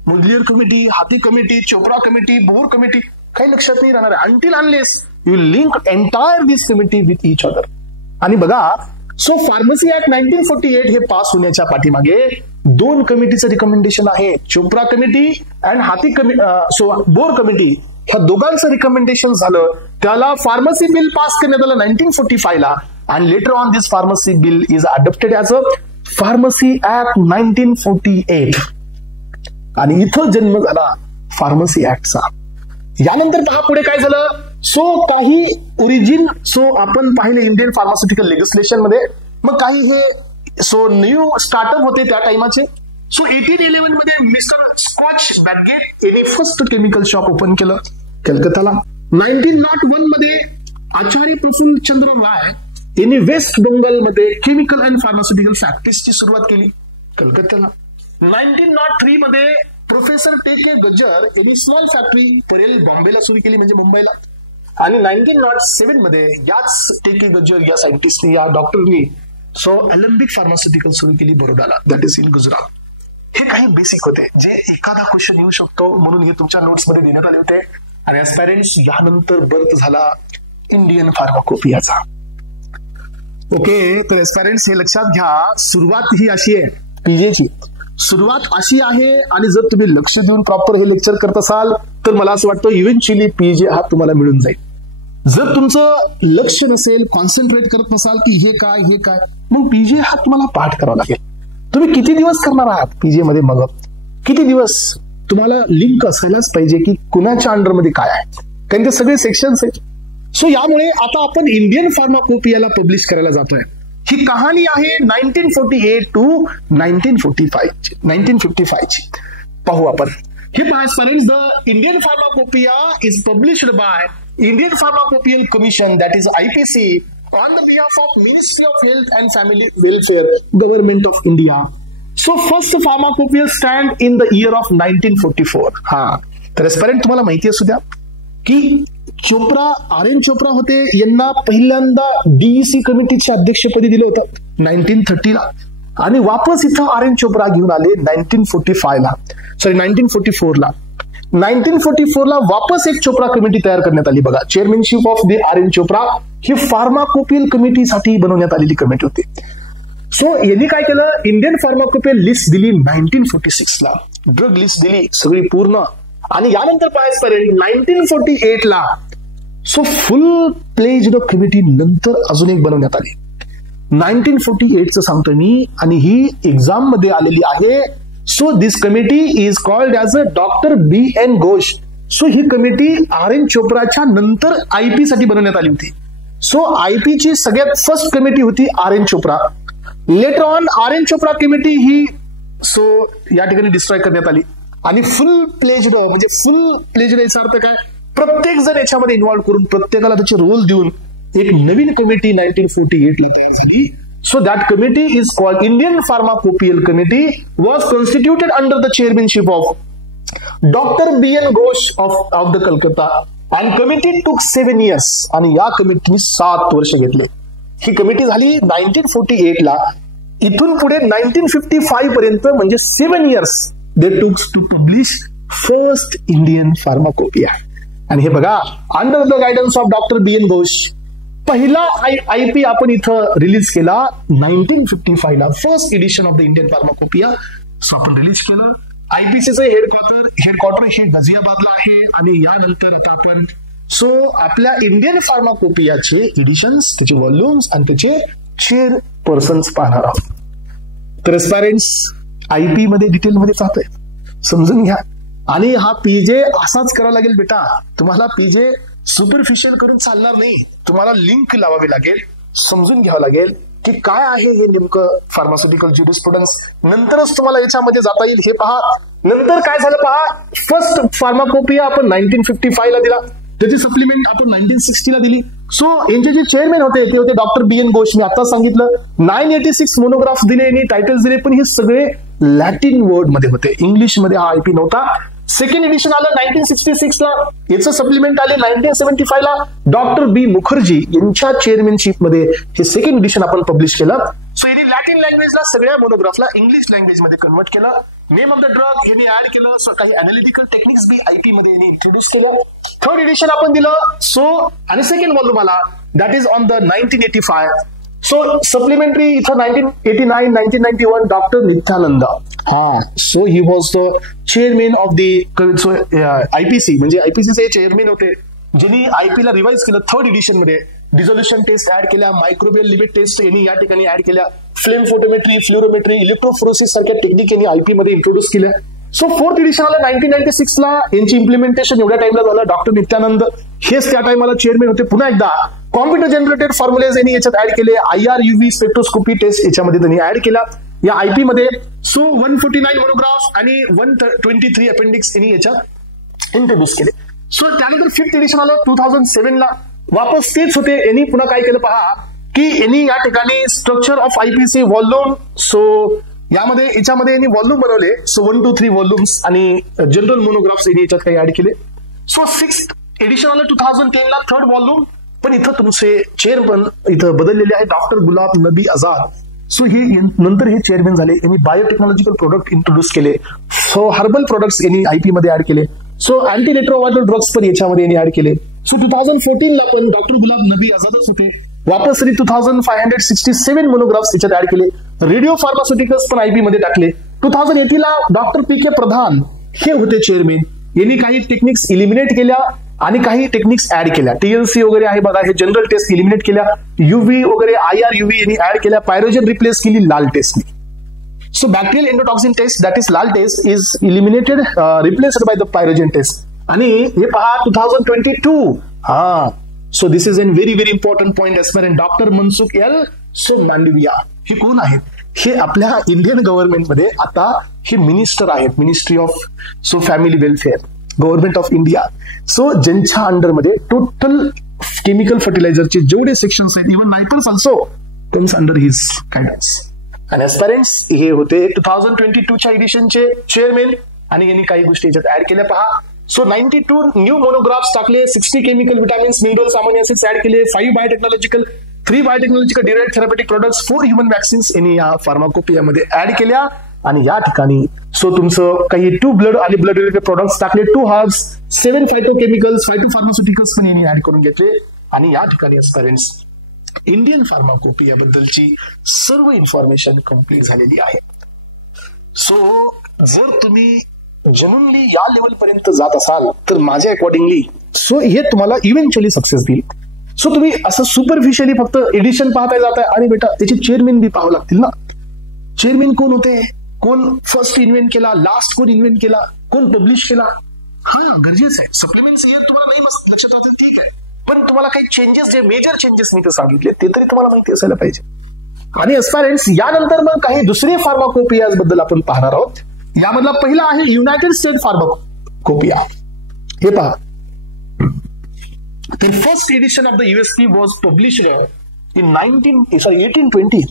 मुदलियर कमिटी, हाती committee, Chopra committee, bore committee काही लक्षात नाही राहणार until unless you link entire this committee with each other. आणि बघा सो फार्मसी ऍक्ट 1948 हे पास होण्याच्या पाठीमागे 2 कमिटीचं रिकमेंडेशन आहे, चोप्रा कमिटी अँड हाती सो बोर कमिटी. ह्या दोघांचं रिकमेंडेशन झालं, त्याला फार्मसी बिल पास करण्यात आलं 1945 ला आणि letter on this pharmacy bill is adopted as a pharmacy act 1948 आणि इथं जन्म झाला फार्मसी ऍक्टचा. यानंतर पहा पुढे काय झालं. सो काही ओरिजिन सो आपण पाहिले इंडियन फार्मास्युटिकल लेजिस्लेशन मध्ये, मग काही हे सो न्यू स्टार्टअप होते त्या टाइमाचे. सो 1811 मध्ये मिस्टर स्कॉच बॅडगेट यांनी फर्स्ट केमिकल शॉप ओपन केलं कलकत्ताला. 1901 मध्ये आचार्य प्रफुल्ल चंद्र राय यांनी वेस्ट बंगाल मध्ये केमिकल अँड फार्मास्युटिकल फॅक्टरीजची सुरुवात केली कलकत्त्याला. 1903 मध्ये प्रोफेसर टेके गज्जर यांनी स्मॉल फॅक्टरी परेल बॉम्बेला सुरू केली, म्हणजे मुंबईला. आणि 1907 मध्ये याच टेके गज्जर या सायंटिस्टनी या डॉक्टरनी सो अलेम्बिक फार्मास्युटिकल सुरू केली बरोडाला, दॅट इज इन गुजरात. हे काही बेसिक होते जे एखादा क्वेश्चन येऊ शकतो म्हणून हे तुमच्या नोट्स मध्ये देण्यात आले होते. आणि एस्पायरंट्स यानंतर बर्थ झाला इंडियन फार्माकोपियाचा. ओके, तर एस्पायरंट्स हे लक्षात घ्या, सुरुवात ही अशी आहे पीजेची, सुरुवात अशी आहे. आणि जर तुम्ही लक्ष देऊन प्रॉपर हे लेक्चर करत असाल तर मला असं वाटतं इव्हेंच्युअली पीजे हा तुम्हाला मिळून जाईल. जर तुमचं लक्ष नसेल, कॉन्सन्ट्रेट करत नसाल की हे काय हे काय, मग पीजे हा तुम्हाला पाठ करावा लागेल. तुम्ही किती दिवस करणार आहात पीजे मध्ये, मग किती दिवस तुम्हाला लिंक असायलाच पाहिजे की कुणाच्या अंडरमध्ये काय आहे, कारण ते सगळे सेक्शन्स आहेत. सो यामुळे आता आपण इंडियन फार्माकोपियाला पब्लिश करायला जातोय. ही कहाणी आहे 1948 to 1955 ची. पाहू आपण. हे पहा friends, the Indian pharmacopoeia is published by Indian pharmacopoeial commission, that is IPC, on the behalf of Ministry of Health and Family Welfare, Government of India. So first pharmacopoeia stand in the year of 1944. हा, तर एस्पिरंट तुम्हाला माहिती असू द्या की Chopra, RN Chopra होते, यांना पहिल्यांदा DEC कमिटीचे अध्यक्षपदी दिलं होतं 1930 ला, आणि वापस इथं RN चोप्रा घेऊन आले 1944 ला. 1944 ला वापस एक चोप्रा कमिटी तयार करण्यात आली. बघा, chairmanship of the RN Chopra ही फार्माकोपियल कमिटीसाठी बनवण्यात आलेली कमिटी होती. सो यांनी काय केलं, इंडियन फार्माकोपियल लिस्ट दिली 1946 ला, ड्रग लिस्ट दिली सगळी पूर्ण, आणि यानंतर पाहायचं 1948 ला सो फुल प्लेज्ड कमिटी नंतर अजून एक बनवण्यात आली. 1948 चं सांगतो मी, आणि ही एक्झाम मध्ये आलेली आहे. So this committee is called as a doctor BN Ghosh. So he committee RN चोप्राच्या नंतर IP साठी बनवण्यात आली होती. सो IP ची सगळ्यात फर्स्ट कमिटी होती RN Chopra. Later on RN Chopra committee he so या ठिकाणी डिस्ट्रॉय करण्यात आली, आणि फुल प्लेज्ड याचा अर्थ काय, प्रत्येक जण याच्यामध्ये इन्व्हॉल्व्ह करून प्रत्येकाला त्याचे रोल देऊन एक नवीन कमिटी 1948 ला तयार झाली. So that committee is called Indian Pharmacopoeia Committee, was constituted under the chairmanship of Dr. BN Ghosh of the Calcutta, and committee took 7 years. आणि या कमिटीने 7 वर्ष घेतले. ही कमिटी झाली 1948 ला. इथून पुढे 1955 पर्यंत म्हणजे 7 years they took to publish first Indian Pharmacopoeia. आणि हे बघा, under the guidance of doctor BN Ghosh पहिला IP आपण इथं रिलीज केला 1955 ला, first edition of the Indian pharmacopoeia. So आपण रिलीज केलं. IPCचं हेडक्वार्टर हे गाझियाबादला आहे, आणि यानंतर आता आपण सो आपल्या इंडियन फार्माकोपियाचे एडिशन्स, त्याचे व्हॉल्युम्स आणि त्याचे चेअरपर्सन्स पाहणार आहोत. तर एस्पायरंट्स, IP मध्ये डिटेलमध्ये जातोय, समजून घ्या. आणि हा PJ असाच करावा लागेल बेटा, तुम्हाला PJ सुपरफिशियल करून चालणार नाही, तुम्हाला लिंक लावावी लागेल, समजून घ्यावं लागेल की काय आहे हे नेमकं फार्मास्युटिकल ज्युरिस्प्रुडन्स. नंतरच तुम्हाला याच्यामध्ये जाता येईल. हे पहा, नंतर काय झालं पहा, फर्स्ट फार्माकोपिया आपण 1955 ला दिला, त्याची सप्लिमेंट आपण 1960 ला दिली. सो यांचे जे चेअरमॅन होते ते होते डॉक्टर BN घोष. मी आता सांगितलं 986 मोनोग्राफ्स दिले, टायटल्स दिले, पण हे सगळे लॅटिन वर्ड मध्ये होते, इंग्लिश मध्ये हा IP नव्हता. सेकंड एडिशन आलं 1966 ला, याचं सप्लिमेंट आले 1975 ला. डॉक्टर B मुखर्जी यांच्या चेअरमॅनशिप मध्ये हे सेकंड एडिशन आपण पब्लिश केलं. सो यांनी लॅटिन लँग्वेजला सगळ्या मोनोग्राफला इंग्लिश लँग्वेज मध्ये कन्वर्ट केलं. नेम ऑफ द ड्रग यांनी ऍड केलं. सो काही अनालिटिकल टेक्निक्स बी IP मध्ये यांनी इंट्रोड्यूस केलं. थर्ड एडिशन आपण दिलं. सो आणि सेकंड व्हॉल्यूम आला, that is on the 1985. So supplementary इथं 1989, 1991 doctor Nityanand. So he was the chairman of the IPC, म्हणजे IPCचे चेअरमॅन होते, ज्यांनी IP ला रिवाइज केलं. थर्ड एडिशन मध्ये डिझोल्युशन टेस्ट ऍड केल्या, मायक्रोबियल लिपिड टेस्ट यांनी या ठिकाणी ऍड केल्या, फ्लेम फोटोमेट्री, फ्लोरोमेट्री, इलेक्ट्रोफोरोसिस सारख्या टेक्निक यांनी IP मध्ये इंट्रोड्यूस केल्या. सो फोर्थ एडिशन आलं 1996 ला, यांची इम्प्लिमेंटेशन एवढ्या टाइमला झालं. डॉक्टर नित्यानंद हेच त्या टाइमला चेअरमॅन होते. पुन्हा एकदा कॉम्प्युटर जनरेटेड फॉर्म्युलेज यांनी याच्यात ऍड केले. IR/UV स्पेक्ट्रोस्कोपी टेस्ट याच्यामध्ये त्यांनी ऍड केला या IP मध्ये. सो 149 मोनोग्राफ्स आणि 123 अपेंडिक्स यांनी याच्यात इंट्रोड्यूस केले. सो त्यानंतर फिफ्थ एडिशन आलं 2007 ला, वापस तेच होते. यांनी पुन्हा काय केलं पहा, की यांनी या ठिकाणी structure of IPC volume, so याच्यामध्ये यांनी व्हॉल्यूम बनवले. सो 1, 2, 3 व्हॉल्यूम्स आणि जनरल मोनोग्राफ्स यांनी याच्यात काही ऍड केले. सो सिक्स्थ एडिशन आलं 2010 ला, थर्ड व्हॉल्यूम. पण इथं तुमचे चेअरमन इथं बदललेले आहे, डॉक्टर गुलाब नबी आझाद. सो हे नंतर हे चेअरमॅन झाले. यांनी बायोटेक्नॉलॉजिकल प्रोडक्ट इंट्रोड्यूस केले. सो हर्बल प्रोडक्ट्स यांनी IP मध्ये ऍड केले. सो अँटी रेट्रोवायरल ड्रग्स पण याच्यामध्ये यांनी ऍड केले. सो 2014 ला पण डॉक्टर गुलाब नबी आझादच होते. वापस 2567 मोनोग्राफ्स याच्यात ऍड केले. रेडिओ फार्मास्युटिकल्स पण IP मध्ये टाकले. 2018 ला डॉक्टर PK प्रधान हे होते चेअरमॅन. यांनी काही टेक्निक्स इलिमिनेट केल्या आणि काही टेक्निक्स ऍड केल्या. TLC वगैरे आहे बघा, हे जनरल टेस्ट इलिमिनेट केल्या. UV वगैरे IR/UV यांनी ऍड केल्या. पायरोजन रिप्लेस केली लाल टेस्टने. So bacterial endotoxin test, that is LAL test, is eliminated, replaced by the pyrogen test. आणि हे पहा 2022. So this is an very very important point aspirant. Doctor Mansukh L so Mandaviya हे कोण आहेत? हे आपल्या इंडियन गव्हर्नमेंटमध्ये आता हे मिनिस्टर आहेत, ministry of so family welfare, government of India. So ज्यांच्या अंडरमध्ये टोटल केमिकल फर्टिलायझरचे जेवढे सेक्शन्स आहेत, even NIPERs also comes under his guidance. आणि एस्पायरंट्स हे होते 2022च्या एडिशनचे चेअरमॅन आणि यांनी काही गोष्टी याच्यात ऍड केल्या पहा. सो 92 न्यू मोनोग्राफ्स टाकले, 60 chemical vitamins minerals ammonia acids add केले, 3 biotechnological derived therapeutic products, 4 human vaccines यांनी या फार्माकोपियामध्ये ऍड केल्या. आणि या ठिकाणी सो तुमचं काही 2 ब्लड आणि ब्लड रिलेटेड प्रोडक्ट्स टाकले, 2 हर्ब्स, 7 फायटोकेमिकल्स, 5 फार्मास्युटिकल्स पण यांनी ऍड करून घेतले. आणि या ठिकाणी एस्पायरंट्स इंडियन फार्माकोपिया बद्दलची सर्व इन्फॉर्मेशन कंप्लीट झालेली आहे. सो जर तुम्ही जेन्युइनली या लेवल पर्यंत जात असाल तर माझ्या अकॉर्डिंगली सो हे तुम्हाला इव्हेंच्युअली सक्सेस देईल. सो तुम्ही असं सुपरफिशियली फक्त एडिशन पाहताय जाताय आणि बेटा त्याचे चेअरमॅन बी पाहावं लागतील ना. चेअरमॅन कोण होते, कोण फर्स्ट इन्व्हेंट केला, लास्ट कोण इन्व्हेंट केला, कोण पब्लिश केला, हा गरजेचं आहे. सप्लिमेंट्स हे तुम्हाला नाही मस्त लक्षात राहतील, ठीक आहे, पण तुम्हाला काही चेंजेस, जे मेजर चेंजेस मी ते सांगितले ते तरी तुम्हाला माहिती असायला पाहिजे. आणि एस्पायरंट्स यानंतर मग काही दुसरे फार्माकोपियाज बद्दल आपण पाहणार आहोत. यामधला पहिला आहे युनायटेड स्टेट फार्माकोपिया. हे पहा, तर first edition of the USP was published in 1820.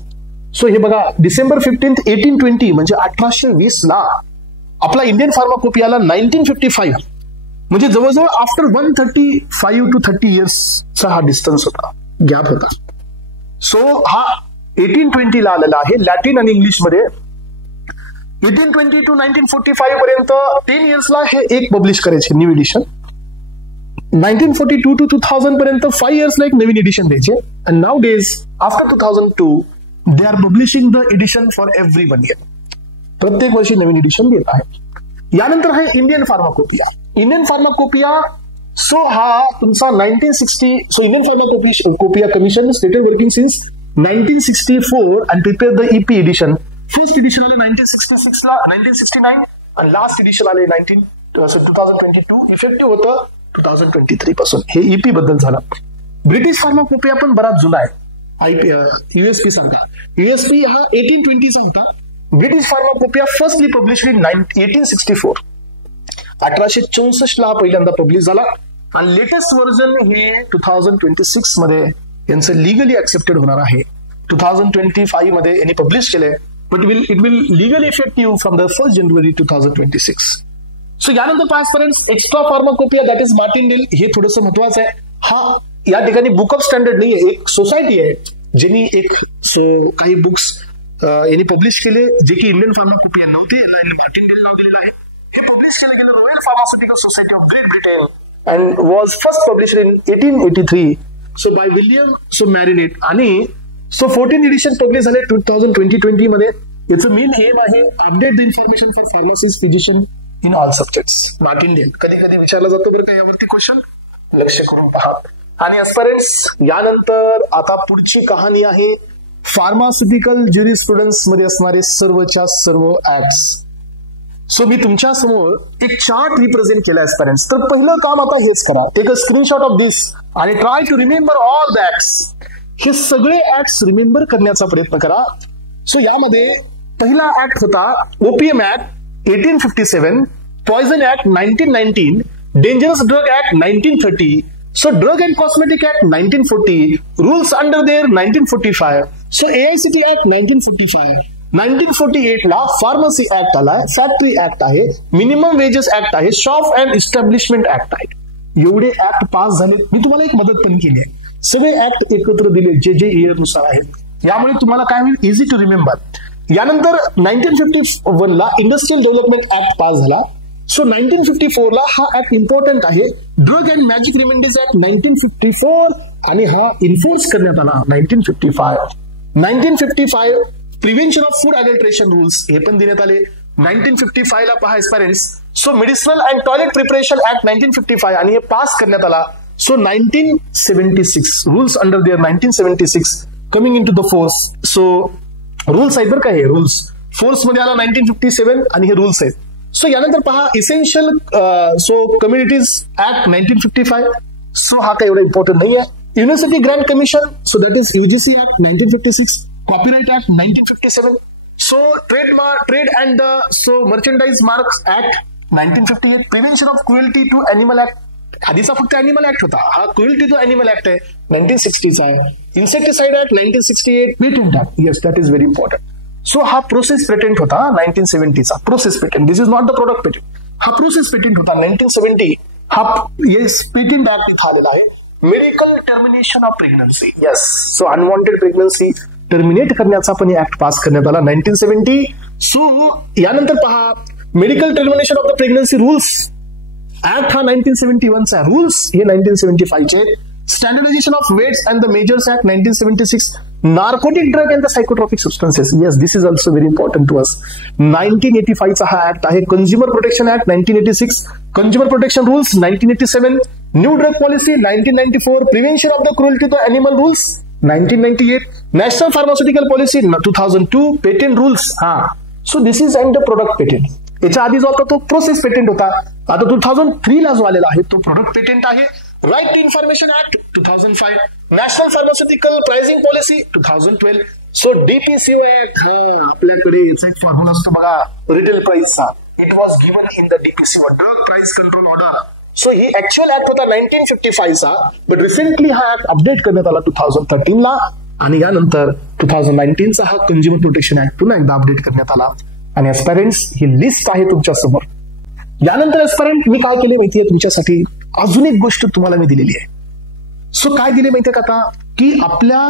So हे बघा, डिसेंबर 15, 1820 म्हणजे 1820 ला आपला इंडियन फार्माकोपियाला 1955 म्हणजे जवळजवळ आफ्टर 135 to 30 इयर्सचा हा डिस्टन्स होता, गॅप होता. सो हा 1820 ला आलेला आहे लॅटिन आणि इंग्लिश मध्ये. 1820 to 1945 पर्यंत 10 इयर्सला हे एक पब्लिश करायचे न्यू एडिशन. 1942 to 2000 पर्यंत 5 इयर्सला एक नवीन एडिशन द्यायचे. And nowadays after 2002 they are publishing the edition for every 1 year. प्रत्येक वर्षी नवीन एडिशन देत आहे. यानंतर आहे Indian pharmacopoeia. Indian pharmacopoeia so हा तुमचा 1960. So Indian pharmacopoeia commission started working since 1964 and prepared the EP edition. First edition आले 1966 ला, 1969 आणि लास्ट एडिशन आले 2022. इफेक्टिव्ह होतं 2023 पासून. हे EP बद्दल झालं. ब्रिटिश फार्माकोपिया पण बराच जुना आहे. USP सांगता, USP हा 1820 सांगता. British pharmacopoeia firstly publish in 1864. 1864 ला पहिल्यांदा पब्लिश झाला आणि लेटेस्ट व्हर्जन हे 2026 मध्ये यांचं लिगली ऍक्सेप्टेड होणार आहे. 2025 मध्ये यांनी पब्लिश केले, but it will legally effective from the 1 January 2026. So यानंतर पासपर्यंत extra pharmacopoeia that is Martindale. हे थोडंसं महत्वाचं आहे. हा या ठिकाणी बुक ऑफ स्टँडर्ड नाही आहे, एक सोसायटी आहे ज्यांनी एक काही बुक्स यांनी पब्लिश केले जे की इंडियन फार्माकोपिया नव्हते, मार्टिनडेल नाव दिलेलं आहे. हे पब्लिश केलं गेलं royal pharmaceutical society of great Britain and was first published in 1883. So by William marinate. आणि सो 14 एडिशन पब्लिश झाले 2020 मध्ये. याचं मेन एम आहे update the information for pharmacist, physician in all subjects. Martindale कधी कधी विचारला जातो बरं का यावरती क्वेश्चन, लक्ष करून पहा. आणि एस्पिरंट्स यानंतर आता पुढची कहाणी आहे फार्मास्युटिकल ज्युरिस्प्रुडन्स मध्ये असणारे सर्वच्या सर्व ऍक्ट्स. सो मी तुमच्या समोर एक चार्ट रिप्रेझेंट केला एस्पिरंट्स. तर पहिलं काम आता हेच करा, take a screenshot of this आणि try to remember all the acts. हे सगळे ऍक्ट्स रिमेंबर करण्याचा प्रयत्न करा. सो यामध्ये पहिला ऍक्ट होता OPM act 1857, poison act 1919, dangerous drug act 1930, so drug and cosmetic act 1940, rules under there 1945, so AICT act 1945. 1948 ला फार्मसी ऍक्ट आलाय, फॅक्टरी ऍक्ट आहे, मिनिमम वेजेस ऍक्ट आहे, शॉप अँड इस्टॅब्लिशमेंट ऍक्ट आहे. एवढे act pass झाले. मी तुम्हाला एक मदत पण केली आहे, सगळे ऍक्ट एकत्र दिले जे इयर नुसार आहेत. यामुळे तुम्हाला काय होईल, इझी टू रिमेंबर. यानंतर 1951 ला इंडस्ट्रियल डेव्हलपमेंट ऍक्ट पास झाला. सो 1954 ला हा ऍक्ट इम्पॉर्टंट आहे, drug and magic remedies act 1954 आणि हा इन्फोर्स करण्यात आला 1955. 1955 prevention of food adulteration rules हे पण देण्यात आले. 1955 ला पहा aspirants. So medicinal and toilet preparation act 1955 आणि हे पास करण्यात आला. So 1976 rules under there 1976 coming in to the force. So rules आहेत बरं का, हे रूल्स फोर्स मध्ये आला 1957 आणि हे रूल्स आहेत. सो यानंतर पहा essential so communities act 1955. So हा काही एवढा इम्पॉर्टंट नाही आहे. University Grant Commission, so that is UGC Act 1956, Copyright Act 1957, so Trade and Merchandise Marks Act 1958, Prevention of Cruelty to Animal Act, आधीचा फक्त ॲनिमल ऍक्ट होता, हा क्रुएल्टी टू ॲनिमल ऍक्ट आहे 1960चा आहे. Insecticide act 1968, patent act, yes that is very important. So हा process patent होता 1970चा, process patent, this is not the product patent, हा प्रोसेस पेटेंट होता 1970. हा येस पेटेंट ऍक्ट इथं आलेला आहे. Medical termination of pregnancy, yes, so unwanted pregnancy terminate करण्याचा पण ऍक्ट पास करण्यात आला 1970. सो यानंतर पहा medical termination of the pregnancy rules act हा 1971चा, रूल्स हे 1975चे. Standardisation of weights and the measures act 1976, narcotic drug and the psychotropic substances, yes this is also very important to us. 1985चा हा ऍक्ट आहे. Consumer protection act 1986, consumer protection rules 1987, new drug policy 1994, prevention of the cruelty to animal rules 1998, national pharmaceutical policy 2002, patent rules. हा, so this is and the product patent. याच्या आधी जो होता तो process patent होता, आता 2003 ला जो आलेला आहे तो प्रोडक्ट पेटेंट आहे. Right to information act 2005, national pharmaceutical pricing policy 2012. So DPCO act, आपल्याकडे याचा एक फॉर्म्युला असतो बघा रिटेल प्राइसचा, it was given in the DPCO, drug price control order. So ही ऍक्च्युअल ऍक्ट होता 1955चा, बट रिसेंटली हा ऍक्ट अपडेट करण्यात आला 2013 ला, आणि यानंतर 2019चा हा कंझ्युमर प्रोटेक्शन ऍक्ट पुन्हा एकदा अपडेट करण्यात आला. आणि एस्पायरंट्स ही लिस्ट आहे तुमच्या समोर. यानंतर एस्पायरंट मी काय केले माहितीये तुमच्यासाठी, अजून एक गोष्ट तुम्हाला मी दिलेली आहे. सो काय दिले माहितीये का आता, की आपल्या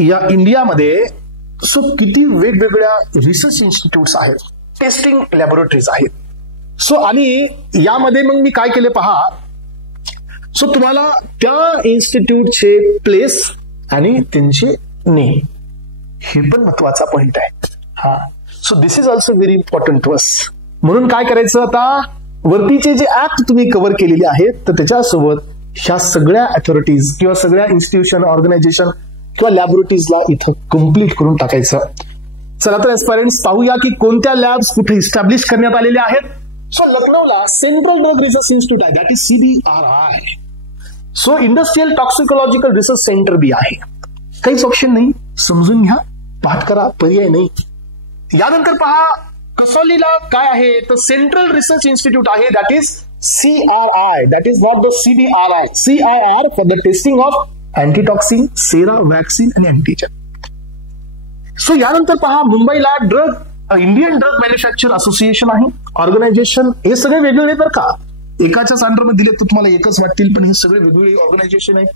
या इंडियामध्ये सो किती वेगवेगळ्या रिसर्च इन्स्टिट्यूट्स आहेत, टेस्टिंग लॅबोरेटरीज आहेत. सो आणि यामध्ये मग मी काय केले पहा, सो तुम्हाला त्या इन्स्टिट्यूटचे प्लेस आणि त्यांचे नेम हे पण महत्वाचा पॉइंट आहे. हा, so this is also very important to us. म्हणून काय करायचं आता, वरतीचे जे ऍक्ट तुम्ही कव्हर केलेले आहेत तर त्याच्यासोबत ह्या सगळ्या अथॉरिटीज किंवा सगळ्या इन्स्टिट्यूशन, ऑर्गनायझेशन किंवा लॅबोरेटरीजला इथं कम्प्लीट करून टाकायचं. चला तर एस्पायरंट्स पाहूया की कोणत्या लॅब्स कुठे इस्टॅब्लिश करण्यात आलेल्या आहेत. सो लखनौला सेंट्रल ड्रग रिसर्च इन्स्टिट्यूट आहे, that is CBRI. So industrial toxicological research centre बी आहे. काहीच ऑप्शन नाही, समजून घ्या, पाठ करा, पर्याय नाही. यानंतर पहा कसौलीला काय आहे तर सेंट्रल रिसर्च इन्स्टिट्यूट आहे, that is CRI, that is not the CBRI, CIR for the testing of antitoxin, sera, vaccine आणि अँटीजन. सो यानंतर पहा मुंबईला इंडियन ड्रग मॅन्युफॅक्चर असोसिएशन आहे, ऑर्गनायझेशन. हे सगळे वेगवेगळे बरं का, एकाच्याच अंडरमध्ये दिले तर तुम्हाला एकच वाटतील, पण हे सगळे वेगवेगळे ऑर्गनायझेशन आहे.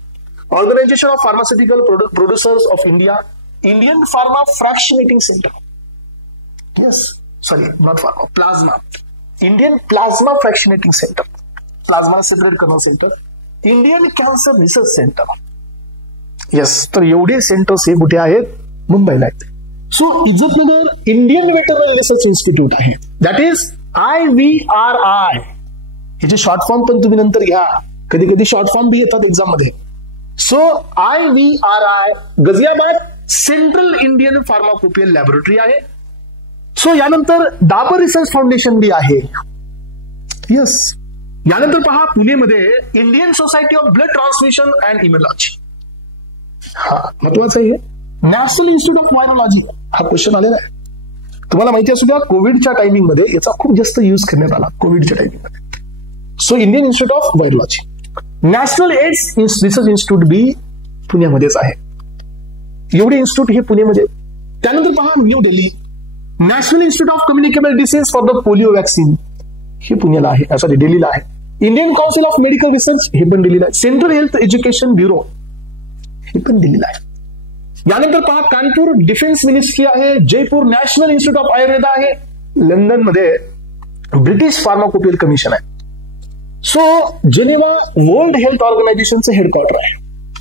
Organisation of pharmaceutical producers of India, Indian pharma fractionating centre, yes sorry not pharma, plasma, Indian plasma fractionating centre, plasma separate करणं centre, Indian cancer research centre. Yes, तर एवढे सेंटर्स हे कुठे आहेत, मुंबईला आहेत. So Izzatnagar Indian veterinary research institute आहे, that is IVRI. ह्याचे शॉर्ट फॉर्म पण तुम्ही नंतर घ्या, कधी कधी शॉर्ट फॉर्म बी येतात एक्झाम मध्ये. So IVRI Ghaziabad central Indian pharmacopoeial laboratory आहे. सो यानंतर डाबर रिसर्च फाउंडेशन बी आहे. येस, यानंतर पहा पुणेमध्ये Indian society of blood transmission and immunology, हा महत्वाचं आहे. नॅशनल इन्स्टिट्यूट ऑफ व्हायरोलॉजी, हा क्वेश्चन आलेला आहे. तुम्हाला माहिती असू द्या कोविडच्या टायमिंग मध्ये याचा खूप जास्त युज करण्यात आला, कोविडच्या टायमिंग मध्ये. So Indian institute of virology. National AIDS research institute बी पुण्यामध्येच आहे. एवढे इन्स्टिट्यूट हे पुण्यामध्ये. त्यानंतर पहा new Delhi national institute of communicable disease for the polio vaccine, हे पुण्याला आहे, सॉरी दिल्लीला आहे. Indian council of medical research, हे पण दिल्लीला आहे. सेंट्रल हेल्थ एज्युकेशन ब्युरो, हे पण दिल्लीला आहे. यानंतर पहा कानपूर डिफेन्स मिनिस्ट्री आहे. Jaipur national institute of Ayurveda आहे. लंडन मध्ये ब्रिटिश फार्माकोपियल कमिशन आहे. सो जेनेवा वर्ल्ड हेल्थ ऑर्गनायझेशनचं हेडक्वार्टर आहे.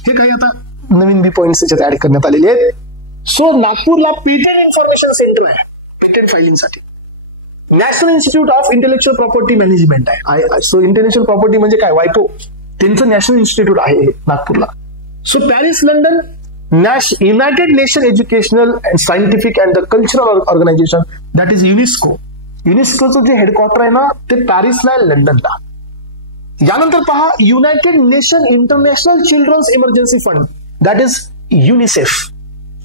हे काही आता नवीन बी पॉइंट्स त्याच्यात ऍड करण्यात आलेले आहेत. सो नागपूरला पेटंट इन्फॉर्मेशन सेंटर आहे, पेटंट फायलिंगसाठी. National institute of intellectual property management आहे. सो इंटेलेक्च्युअल प्रॉपर्टी म्हणजे काय, वायपो, त्यांचं नॅशनल इन्स्टिट्यूट आहे नागपूरला. So Paris London united nation educational and scientific and the cultural organisation, that is UNESCO. युनेस्कोचं जे हेडक्वार्टर आहे ना ते पॅरिसला आहे, लंडनला. यानंतर पहा united nation international children's emergency fund, that is UNICEF.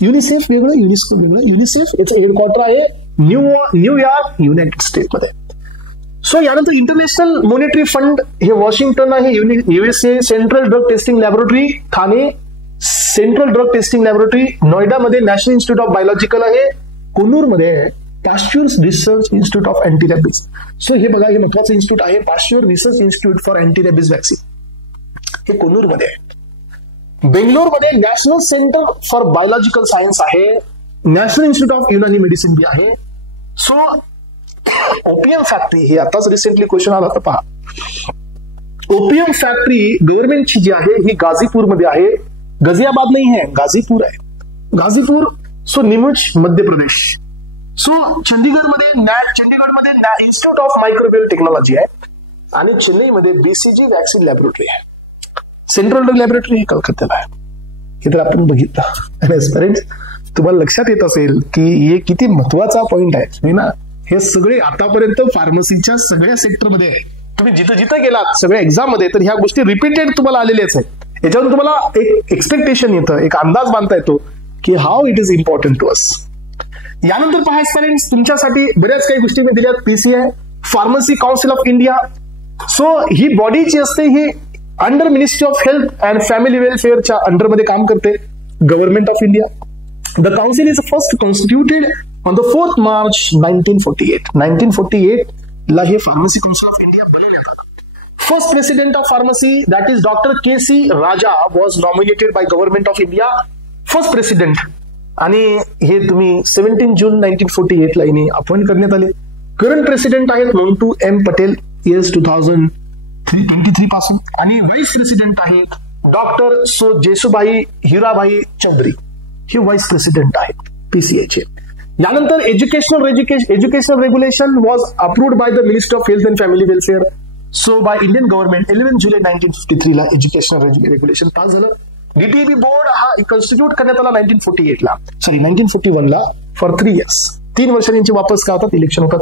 UNICEF वेगळं, युनेस्को वेगळं. युनिसेफ याचं हेडक्वार्टर आहे न्यूयॉर्क, युनायटेड स्टेट्समध्ये. सो यानंतर इंटरनॅशनल मॉनिटरी फंड हे वॉशिंग्टन आहे, USA. Central drug testing laboratory Thane, central drug testing laboratory नोएडामध्ये नॅशनल इन्स्टिट्यूट ऑफ बायोलॉजिकल आहे. कोल्लूरमध्ये Pasteur research institute of anti rabies. So हे बघा, हे महत्वाचं इन्स्टिट्यूट आहे, Pasteur research institute for anti rabies vaccine, हे कोल्लूरमध्ये आहे. बेंगलोरमध्ये national centre for biological science आहे, national institute of Unani medicine बी आहे. सो ओपीएम फॅक्टरी, हे आताच रिसेंटली क्वेश्चन आला होता पहा. ओपीएम फॅक्टरी गव्हर्नमेंटची जी आहे ही गाझीपूरमध्ये आहे, गाझियाबाद नाही आहे, गाझीपूर आहे, गाझीपूर. सो निमुच मध्य प्रदेश. सो चंदीगडमध्ये इन्स्टिट्यूट ऑफ मायक्रोवेव्ह टेक्नॉलॉजी आहे आणि चेन्नईमध्ये बीसीजी वॅक्सिन लॅबोरेटरी आहे. सेंट्रल ड्रग लॅबोरेटरी ही कलकत्त्याला आहे. हे तर आपण बघितलं. तुम्हाला लक्षात येत असेल की हे किती महत्वाचा पॉइंट आहे ना. हे सगळे आतापर्यंत फार्मसीच्या सगळ्या सेक्टरमध्ये तुम्ही जिथं जिथं गेलात सगळ्या एक्झाम मध्ये, तर ह्या गोष्टी रिपीटेड तुम्हाला आलेल्याच आहेत. याच्यावरून तुम्हाला एक एक्सपेक्टेशन येतं, एक अंदाज बांधता येतो की how it is important to us. यानंतर पहा पेरेंट्स, तुमच्यासाठी बऱ्याच काही गोष्टी मी दिल्यात. PCI, pharmacy council of India. So ही बॉडी जी असते ही under ministry of health and family वेलफेअरच्या अंडरमध्ये काम करते, government of India. The council is first constituted on the 4th March 1948. 1948 ला हे फार्मसी काउन्सिल ऑफ इंडिया बनवण्यात आलं. First president of pharmacy that is doctor KC. Raja was nominated by government of India. First president. आणि हे तुम्ही 17 जून 1948 ला हिने appoint करण्यात आले. करंट प्रेसिडेंट आहेत मोंटू एम पटेल, इयर्स 2023 पासून. आणि व्हाईस प्रेसिडेंट आहेत डॉक्टर जेसुभाई हिराभाई चौधरी, हे व्हाईस प्रेसिडेंट आहेत पीसीआयचे. यानंतर educational regulation was approved by the ministry of health and family welfare. So by Indian government 11 जुलै 1953 ला एज्युकेशनल रेग्युलेशन पास झालं. डीटीबी बोर्ड हा कॉन्स्टिट्यूट करण्यात आला 1941 ला फॉर 3 years. 3 वर्षांची वापस का होतात, इलेक्शन होतात.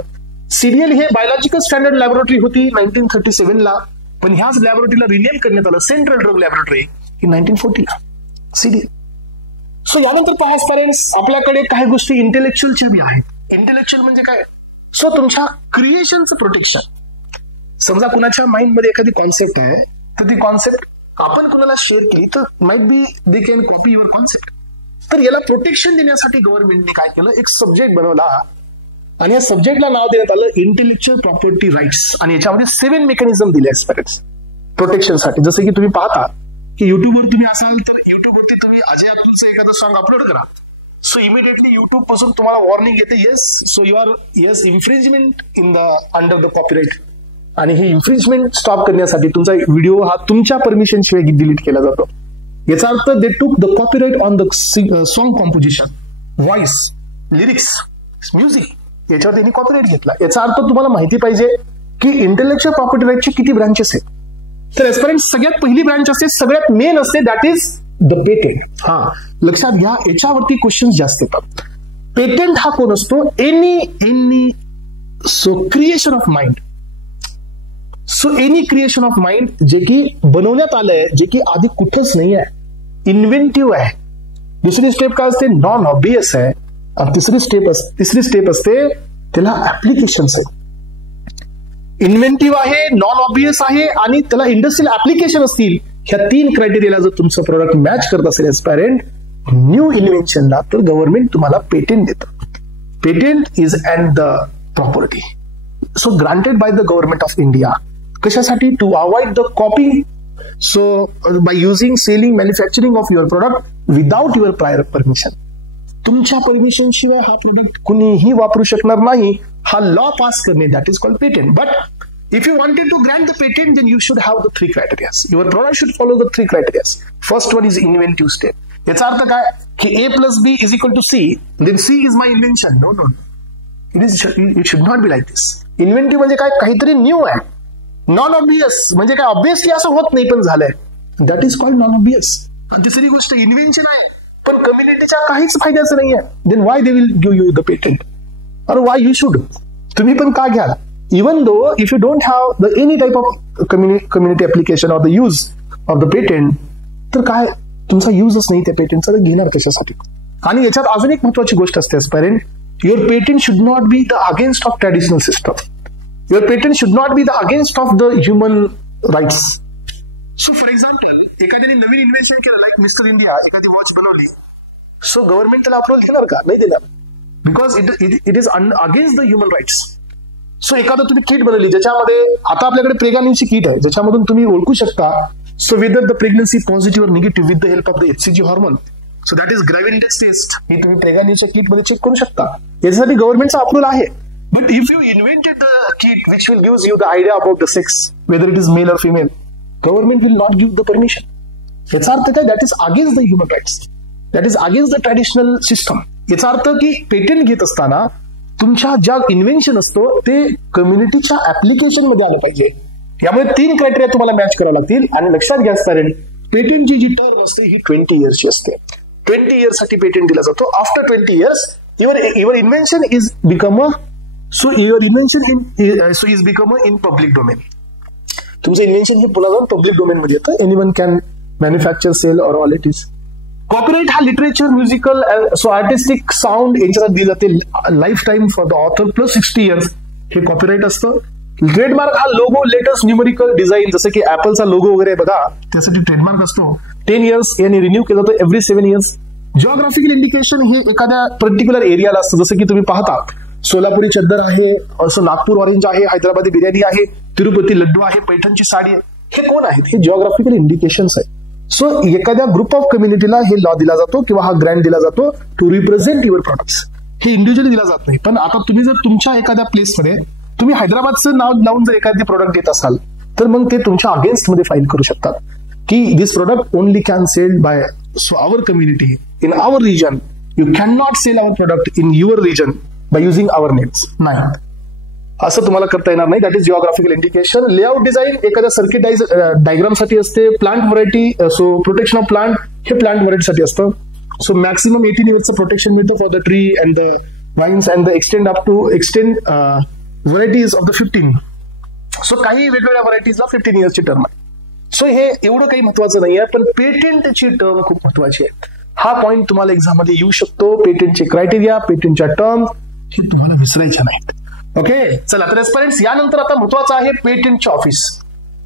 सीडीएल हे बायोलॉजिकल स्टँडर्ड लॅबोरेटरी होती 1937 ला, पण ह्याच लॅबोरेटरीला रिनेम करण्यात आलं सेंट्रल ड्रग लॅबोरेटरी ही 1940 ला, सीडीएल. सो यानंतर पहा पेरेंट्स, आपल्याकडे काही गोष्टी इंटेलेक्च्युअलच्या बी आहेत. इंटेलेक्च्युअल म्हणजे काय? सो तुमच्या क्रिएशनचं प्रोटेक्शन. समजा कुणाच्या माइंड मध्ये एखादी कॉन्सेप्ट आहे, तर ती कॉन्सेप्ट आपण कुणाला शेअर केली तर might be they can copy your concept. तर याला प्रोटेक्शन देण्यासाठी गव्हर्नमेंटने काय केलं, एक सब्जेक्ट बनवला आणि या सब्जेक्टला नाव देण्यात आलं इंटेलेक्च्युअल प्रॉपर्टी राईट्स. आणि याच्यामध्ये 7 मेकॅनिझम दिले पेरेंट्स प्रोटेक्शनसाठी. जसं की तुम्ही पाहता की युट्यूबवर तुम्ही असाल तर युट्यूबवरती तुम्ही अजय अतुलचं एखादं सॉंग अपलोड करा, सो इमिडिएटली युट्यूब पासून तुम्हाला वॉर्निंग येते, yes so you are yes infringement in the under the copyright. आणि हे इन्फ्रिंजमेंट स्टॉप करण्यासाठी तुमचा व्हिडिओ हा तुमच्या परमिशन शिवाय डिलीट केला जातो. याचा अर्थ they took the copyright on the song composition, voice, lyrics, music, याच्यावर त्यांनी कॉपीराइट घेतला. याचा अर्थ तुम्हाला माहिती पाहिजे की इंटेलेक्च्युअल प्रॉपर्टी राईटचे किती ब्रांचेस आहेत. तर एस्पेरेंट सगळ्यात पहिली ब्रांच असते, सगळ्यात मेन असते, दॅट इज द पेटेंट. हा लक्षात घ्या, याच्यावरती क्वेश्चन जास्त येतात. पेटेंट हा कोण असतो? Any so creation of mind. So any creation of mind जे की बनवण्यात आलंय, जे की आधी कुठेच नाही आहे, इन्व्हेंटिव्ह आहे. दुसरी स्टेप काय असते? नॉन ऑब्वियस आहे. आणि तिसरी स्टेप असते त्याला ऍप्लिकेशन्स आहे. इन्व्हेंटिव्ह आहे, नॉन ऑब्वियस आहे आणि त्याला इंडस्ट्रियल ऍप्लिकेशन असतील. ह्या 3 क्रायटेरियाला जर तुमचं प्रोडक्ट मॅच करत असेल एस्पायरंट न्यू इन्व्हेन्शनला, तर गव्हर्नमेंट तुम्हाला पेटेंट देतं. Patent is and the property so granted by the government of India. कशासाठी? To avoid the copy. So by using, selling, manufacturing of your product without your prior permission. तुमच्या permission शिवाय हा product कुणीही वापरू शकणार नाही. हा लॉ पास करणे, that is called patent. But if you wanted to grant the patent, then you should have the 3 criterias. Your product should follow the 3 criterias. First one is inventive step. याचा अर्थ काय की A+B is equal to C, then C is my invention. No, it should not be like this. Inventive म्हणजे काय? काहीतरी new आहे. Non obvious म्हणजे काय? ऑब्वियसली असं होत नाही पण झालंय, that is called non obvious. तिसरी गोष्ट इन्व्हेन्शन आहे पण कम्युनिटीच्या काहीच फायद्याचं नाहीये, then why they will give you the patent, और वाय यू शुड. तुम्ही पण का घ्याल? even though if you don't have any type of community application or the use of the patent, तर काय तुमचा युजच नाही त्या पेटेंटचा, घेणार कशासाठी? आणि याच्यात अजून एक महत्वाची गोष्ट असते aspirant, your patent should not be the against of traditional system. Your patent should not be the against of the human rights. So for example, एखाद्याने नवीन इन्व्हेन्शन केलं, लाईक मिस्टर इंडिया एखादी वॉच बनवली, सो गव्हर्नमेंट त्याला approval देणार का? नाही देणार, because it is against the human rights. So एखादं तुम्ही किट बनवली ज्याच्यामध्ये, आता आपल्याकडे प्रेग्नन्सी किट आहे ज्याच्यामधून तुम्ही ओळखू शकता so whether the pregnancy positive or negative with the help of the HCG hormone. So that is gravindex test. हे तुम्ही प्रेग्नन्सीच्या किट मध्ये चेक करू शकता. याच्यासाठी गव्हर्नमेंटचा अप्रुव्हल आहे. But if you invented the kit which will gives you the idea about the sex, whether it is male or female, government will not give the permission. याचा अर्थ काय? That is against the human rights, that is against the traditional system. याचा अर्थ की patent घेत असताना तुमच्या ज्या इन्व्हेन्शन असतो ते कम्युनिटीच्या ऍप्लिकेशन मध्ये आलं पाहिजे. यामुळे 3 क्रायटेरिया तुम्हाला मॅच करावे लागतील. आणि लक्षात घ्या स्टुडंट, पेटेंटची जी टर्म असते ही 20 इयर्सची असते. 20 इयर्स साठी पेटेंट दिला जातो. After 20 years your invention is become in public domain. तुमचं इन्व्हेन्शन हे पुन्हा जाऊन पब्लिक डोमेन मध्ये येतं. Anyone can manufacture, sell or all it is. Copyright हा literature, musical, so artistic, sound याच्यात दिलं जाते. Life time for the author plus 60 years हे कॉपीराइट असतं. ट्रेडमार्क हा लोगो, लेटेस्ट न्यूमेरिकल डिझाईन, जसं की ऍपलचा लोगो वगैरे बघा, त्यासाठी ट्रेडमार्क असतो. 10 इयर्स यांनी रिन्यू केलं जातं एव्हरी 7 इयर्स. जिओग्राफिकल इंडिकेशन हे एखाद्या पर्टिक्युलर एरियाला असतं, जसं की तुम्ही पाहता सोलापुरी चद्दर आहे, असं नागपूर ऑरेंज आहे, हैदराबादी बिर्याणी आहे, तिरुपती लड्डू आहे, पैठणची साडी आहे. हे कोण आहेत? हे जिओग्राफिकल इंडिकेशन्स आहेत. सो एखाद्या ग्रुप ऑफ कम्युनिटीला हे लॉ दिला जातो किंवा हा ग्रँट दिला जातो टू रिप्रेझेंट युअर प्रोडक्ट्स. हे इंडिव्हिज्युअली दिला जात नाही. पण आता तुम्ही जर तुमच्या एखाद्या प्लेसमध्ये तुम्ही हैदराबादचं नाव लावून जर एखादी प्रोडक्ट देत असाल तर मग ते तुमच्या अगेन्स्ट मध्ये फाईल करू शकतात की this product only can sell by our community in our region. You can not sell our product in your region by using our names. नाही, असं तुम्हाला करता येणार नाही. That is geographical indication. Layout design एखाद्या सर्किट डायग्राम साठी असते. Plant variety, so protection of plant हे प्लांट व्हरायटीसाठी असतं. सो मॅक्सिमम 18 इयर्सचं प्रोटेक्शन मिळतं for the tree and the vines and the extend up to varieties of the 15. So काही वेगवेगळ्या व्हरायटीजला 15 इयर्सची टर्म आहे. सो हे एवढं काही महत्वाचं नाही आहे, पण पेटेंटची टर्म खूप महत्वाची आहे. हा पॉईंट तुम्हाला एक्झाम मध्ये येऊ शकतो. पेटेंटचे क्रायटेरिया, पेटेंटच्या टर्म हे तुम्हाला विसरायच्या नाहीत. ओके, चला तर एस्पिरंट्स, यानंतर आता महत्वाचं आहे पेटेंटचे ऑफिस.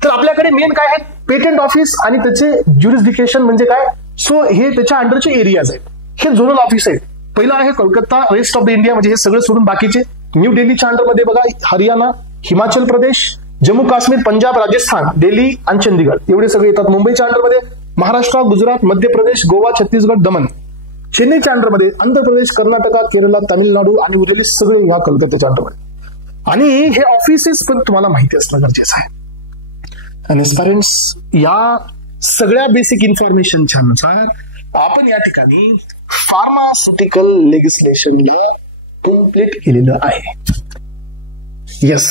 तर आपल्याकडे मेन काय आहे? पेटेंट ऑफिस आणि त्याचे ज्युरिस्डिक्शन म्हणजे काय? सो हे त्याच्या अंडरचे एरियाज आहेत. हे झोनल ऑफिस आहेत. पहिलं आहे Kolkata, rest of the India म्हणजे हे सगळं सोडून बाकीचे. न्यू दिल्लीच्या अंडरमध्ये बघा हरियाणा, हिमाचल प्रदेश, जम्मू काश्मीर, पंजाब, राजस्थान, दिल्ली आणि चंदीगड एवढे सगळे येतात. मुंबईच्या अंडरमध्ये महाराष्ट्र, गुजरात, मध्य प्रदेश, गोवा, छत्तीसगड, दमन. चेन्नईच्या अंडरमध्ये आंध्र प्रदेश, कर्नाटका, केरळ, तामिळनाडू आणि उरलेले सगळे ह्या कोलकात्याच्या अंडरमध्ये. आणि हे ऑफिसेस पण तुम्हाला माहिती असणं गरजेचं आहे. आणि पेरेंट्स, या सगळ्या बेसिक इन्फॉर्मेशनच्या नुसार आपण या ठिकाणी फार्मास्युटिकल लेजिस्लेशनला कम्प्लीट केलेलं आहे. येस,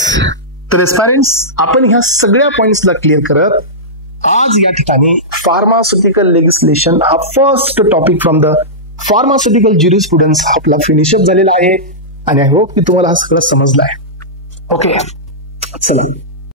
तर पेरेंट्स, आपण ह्या सगळ्या पॉइंट्सला क्लिअर करत आज या ठिकाणी फार्मास्युटिकल लेजिस्लेशन हा first topic from the pharmaceutical jurisprudence आपला फिनिशअप झालेला आहे. आणि आय होप की तुम्हाला हा सगळं समजला आहे. ओके, चला.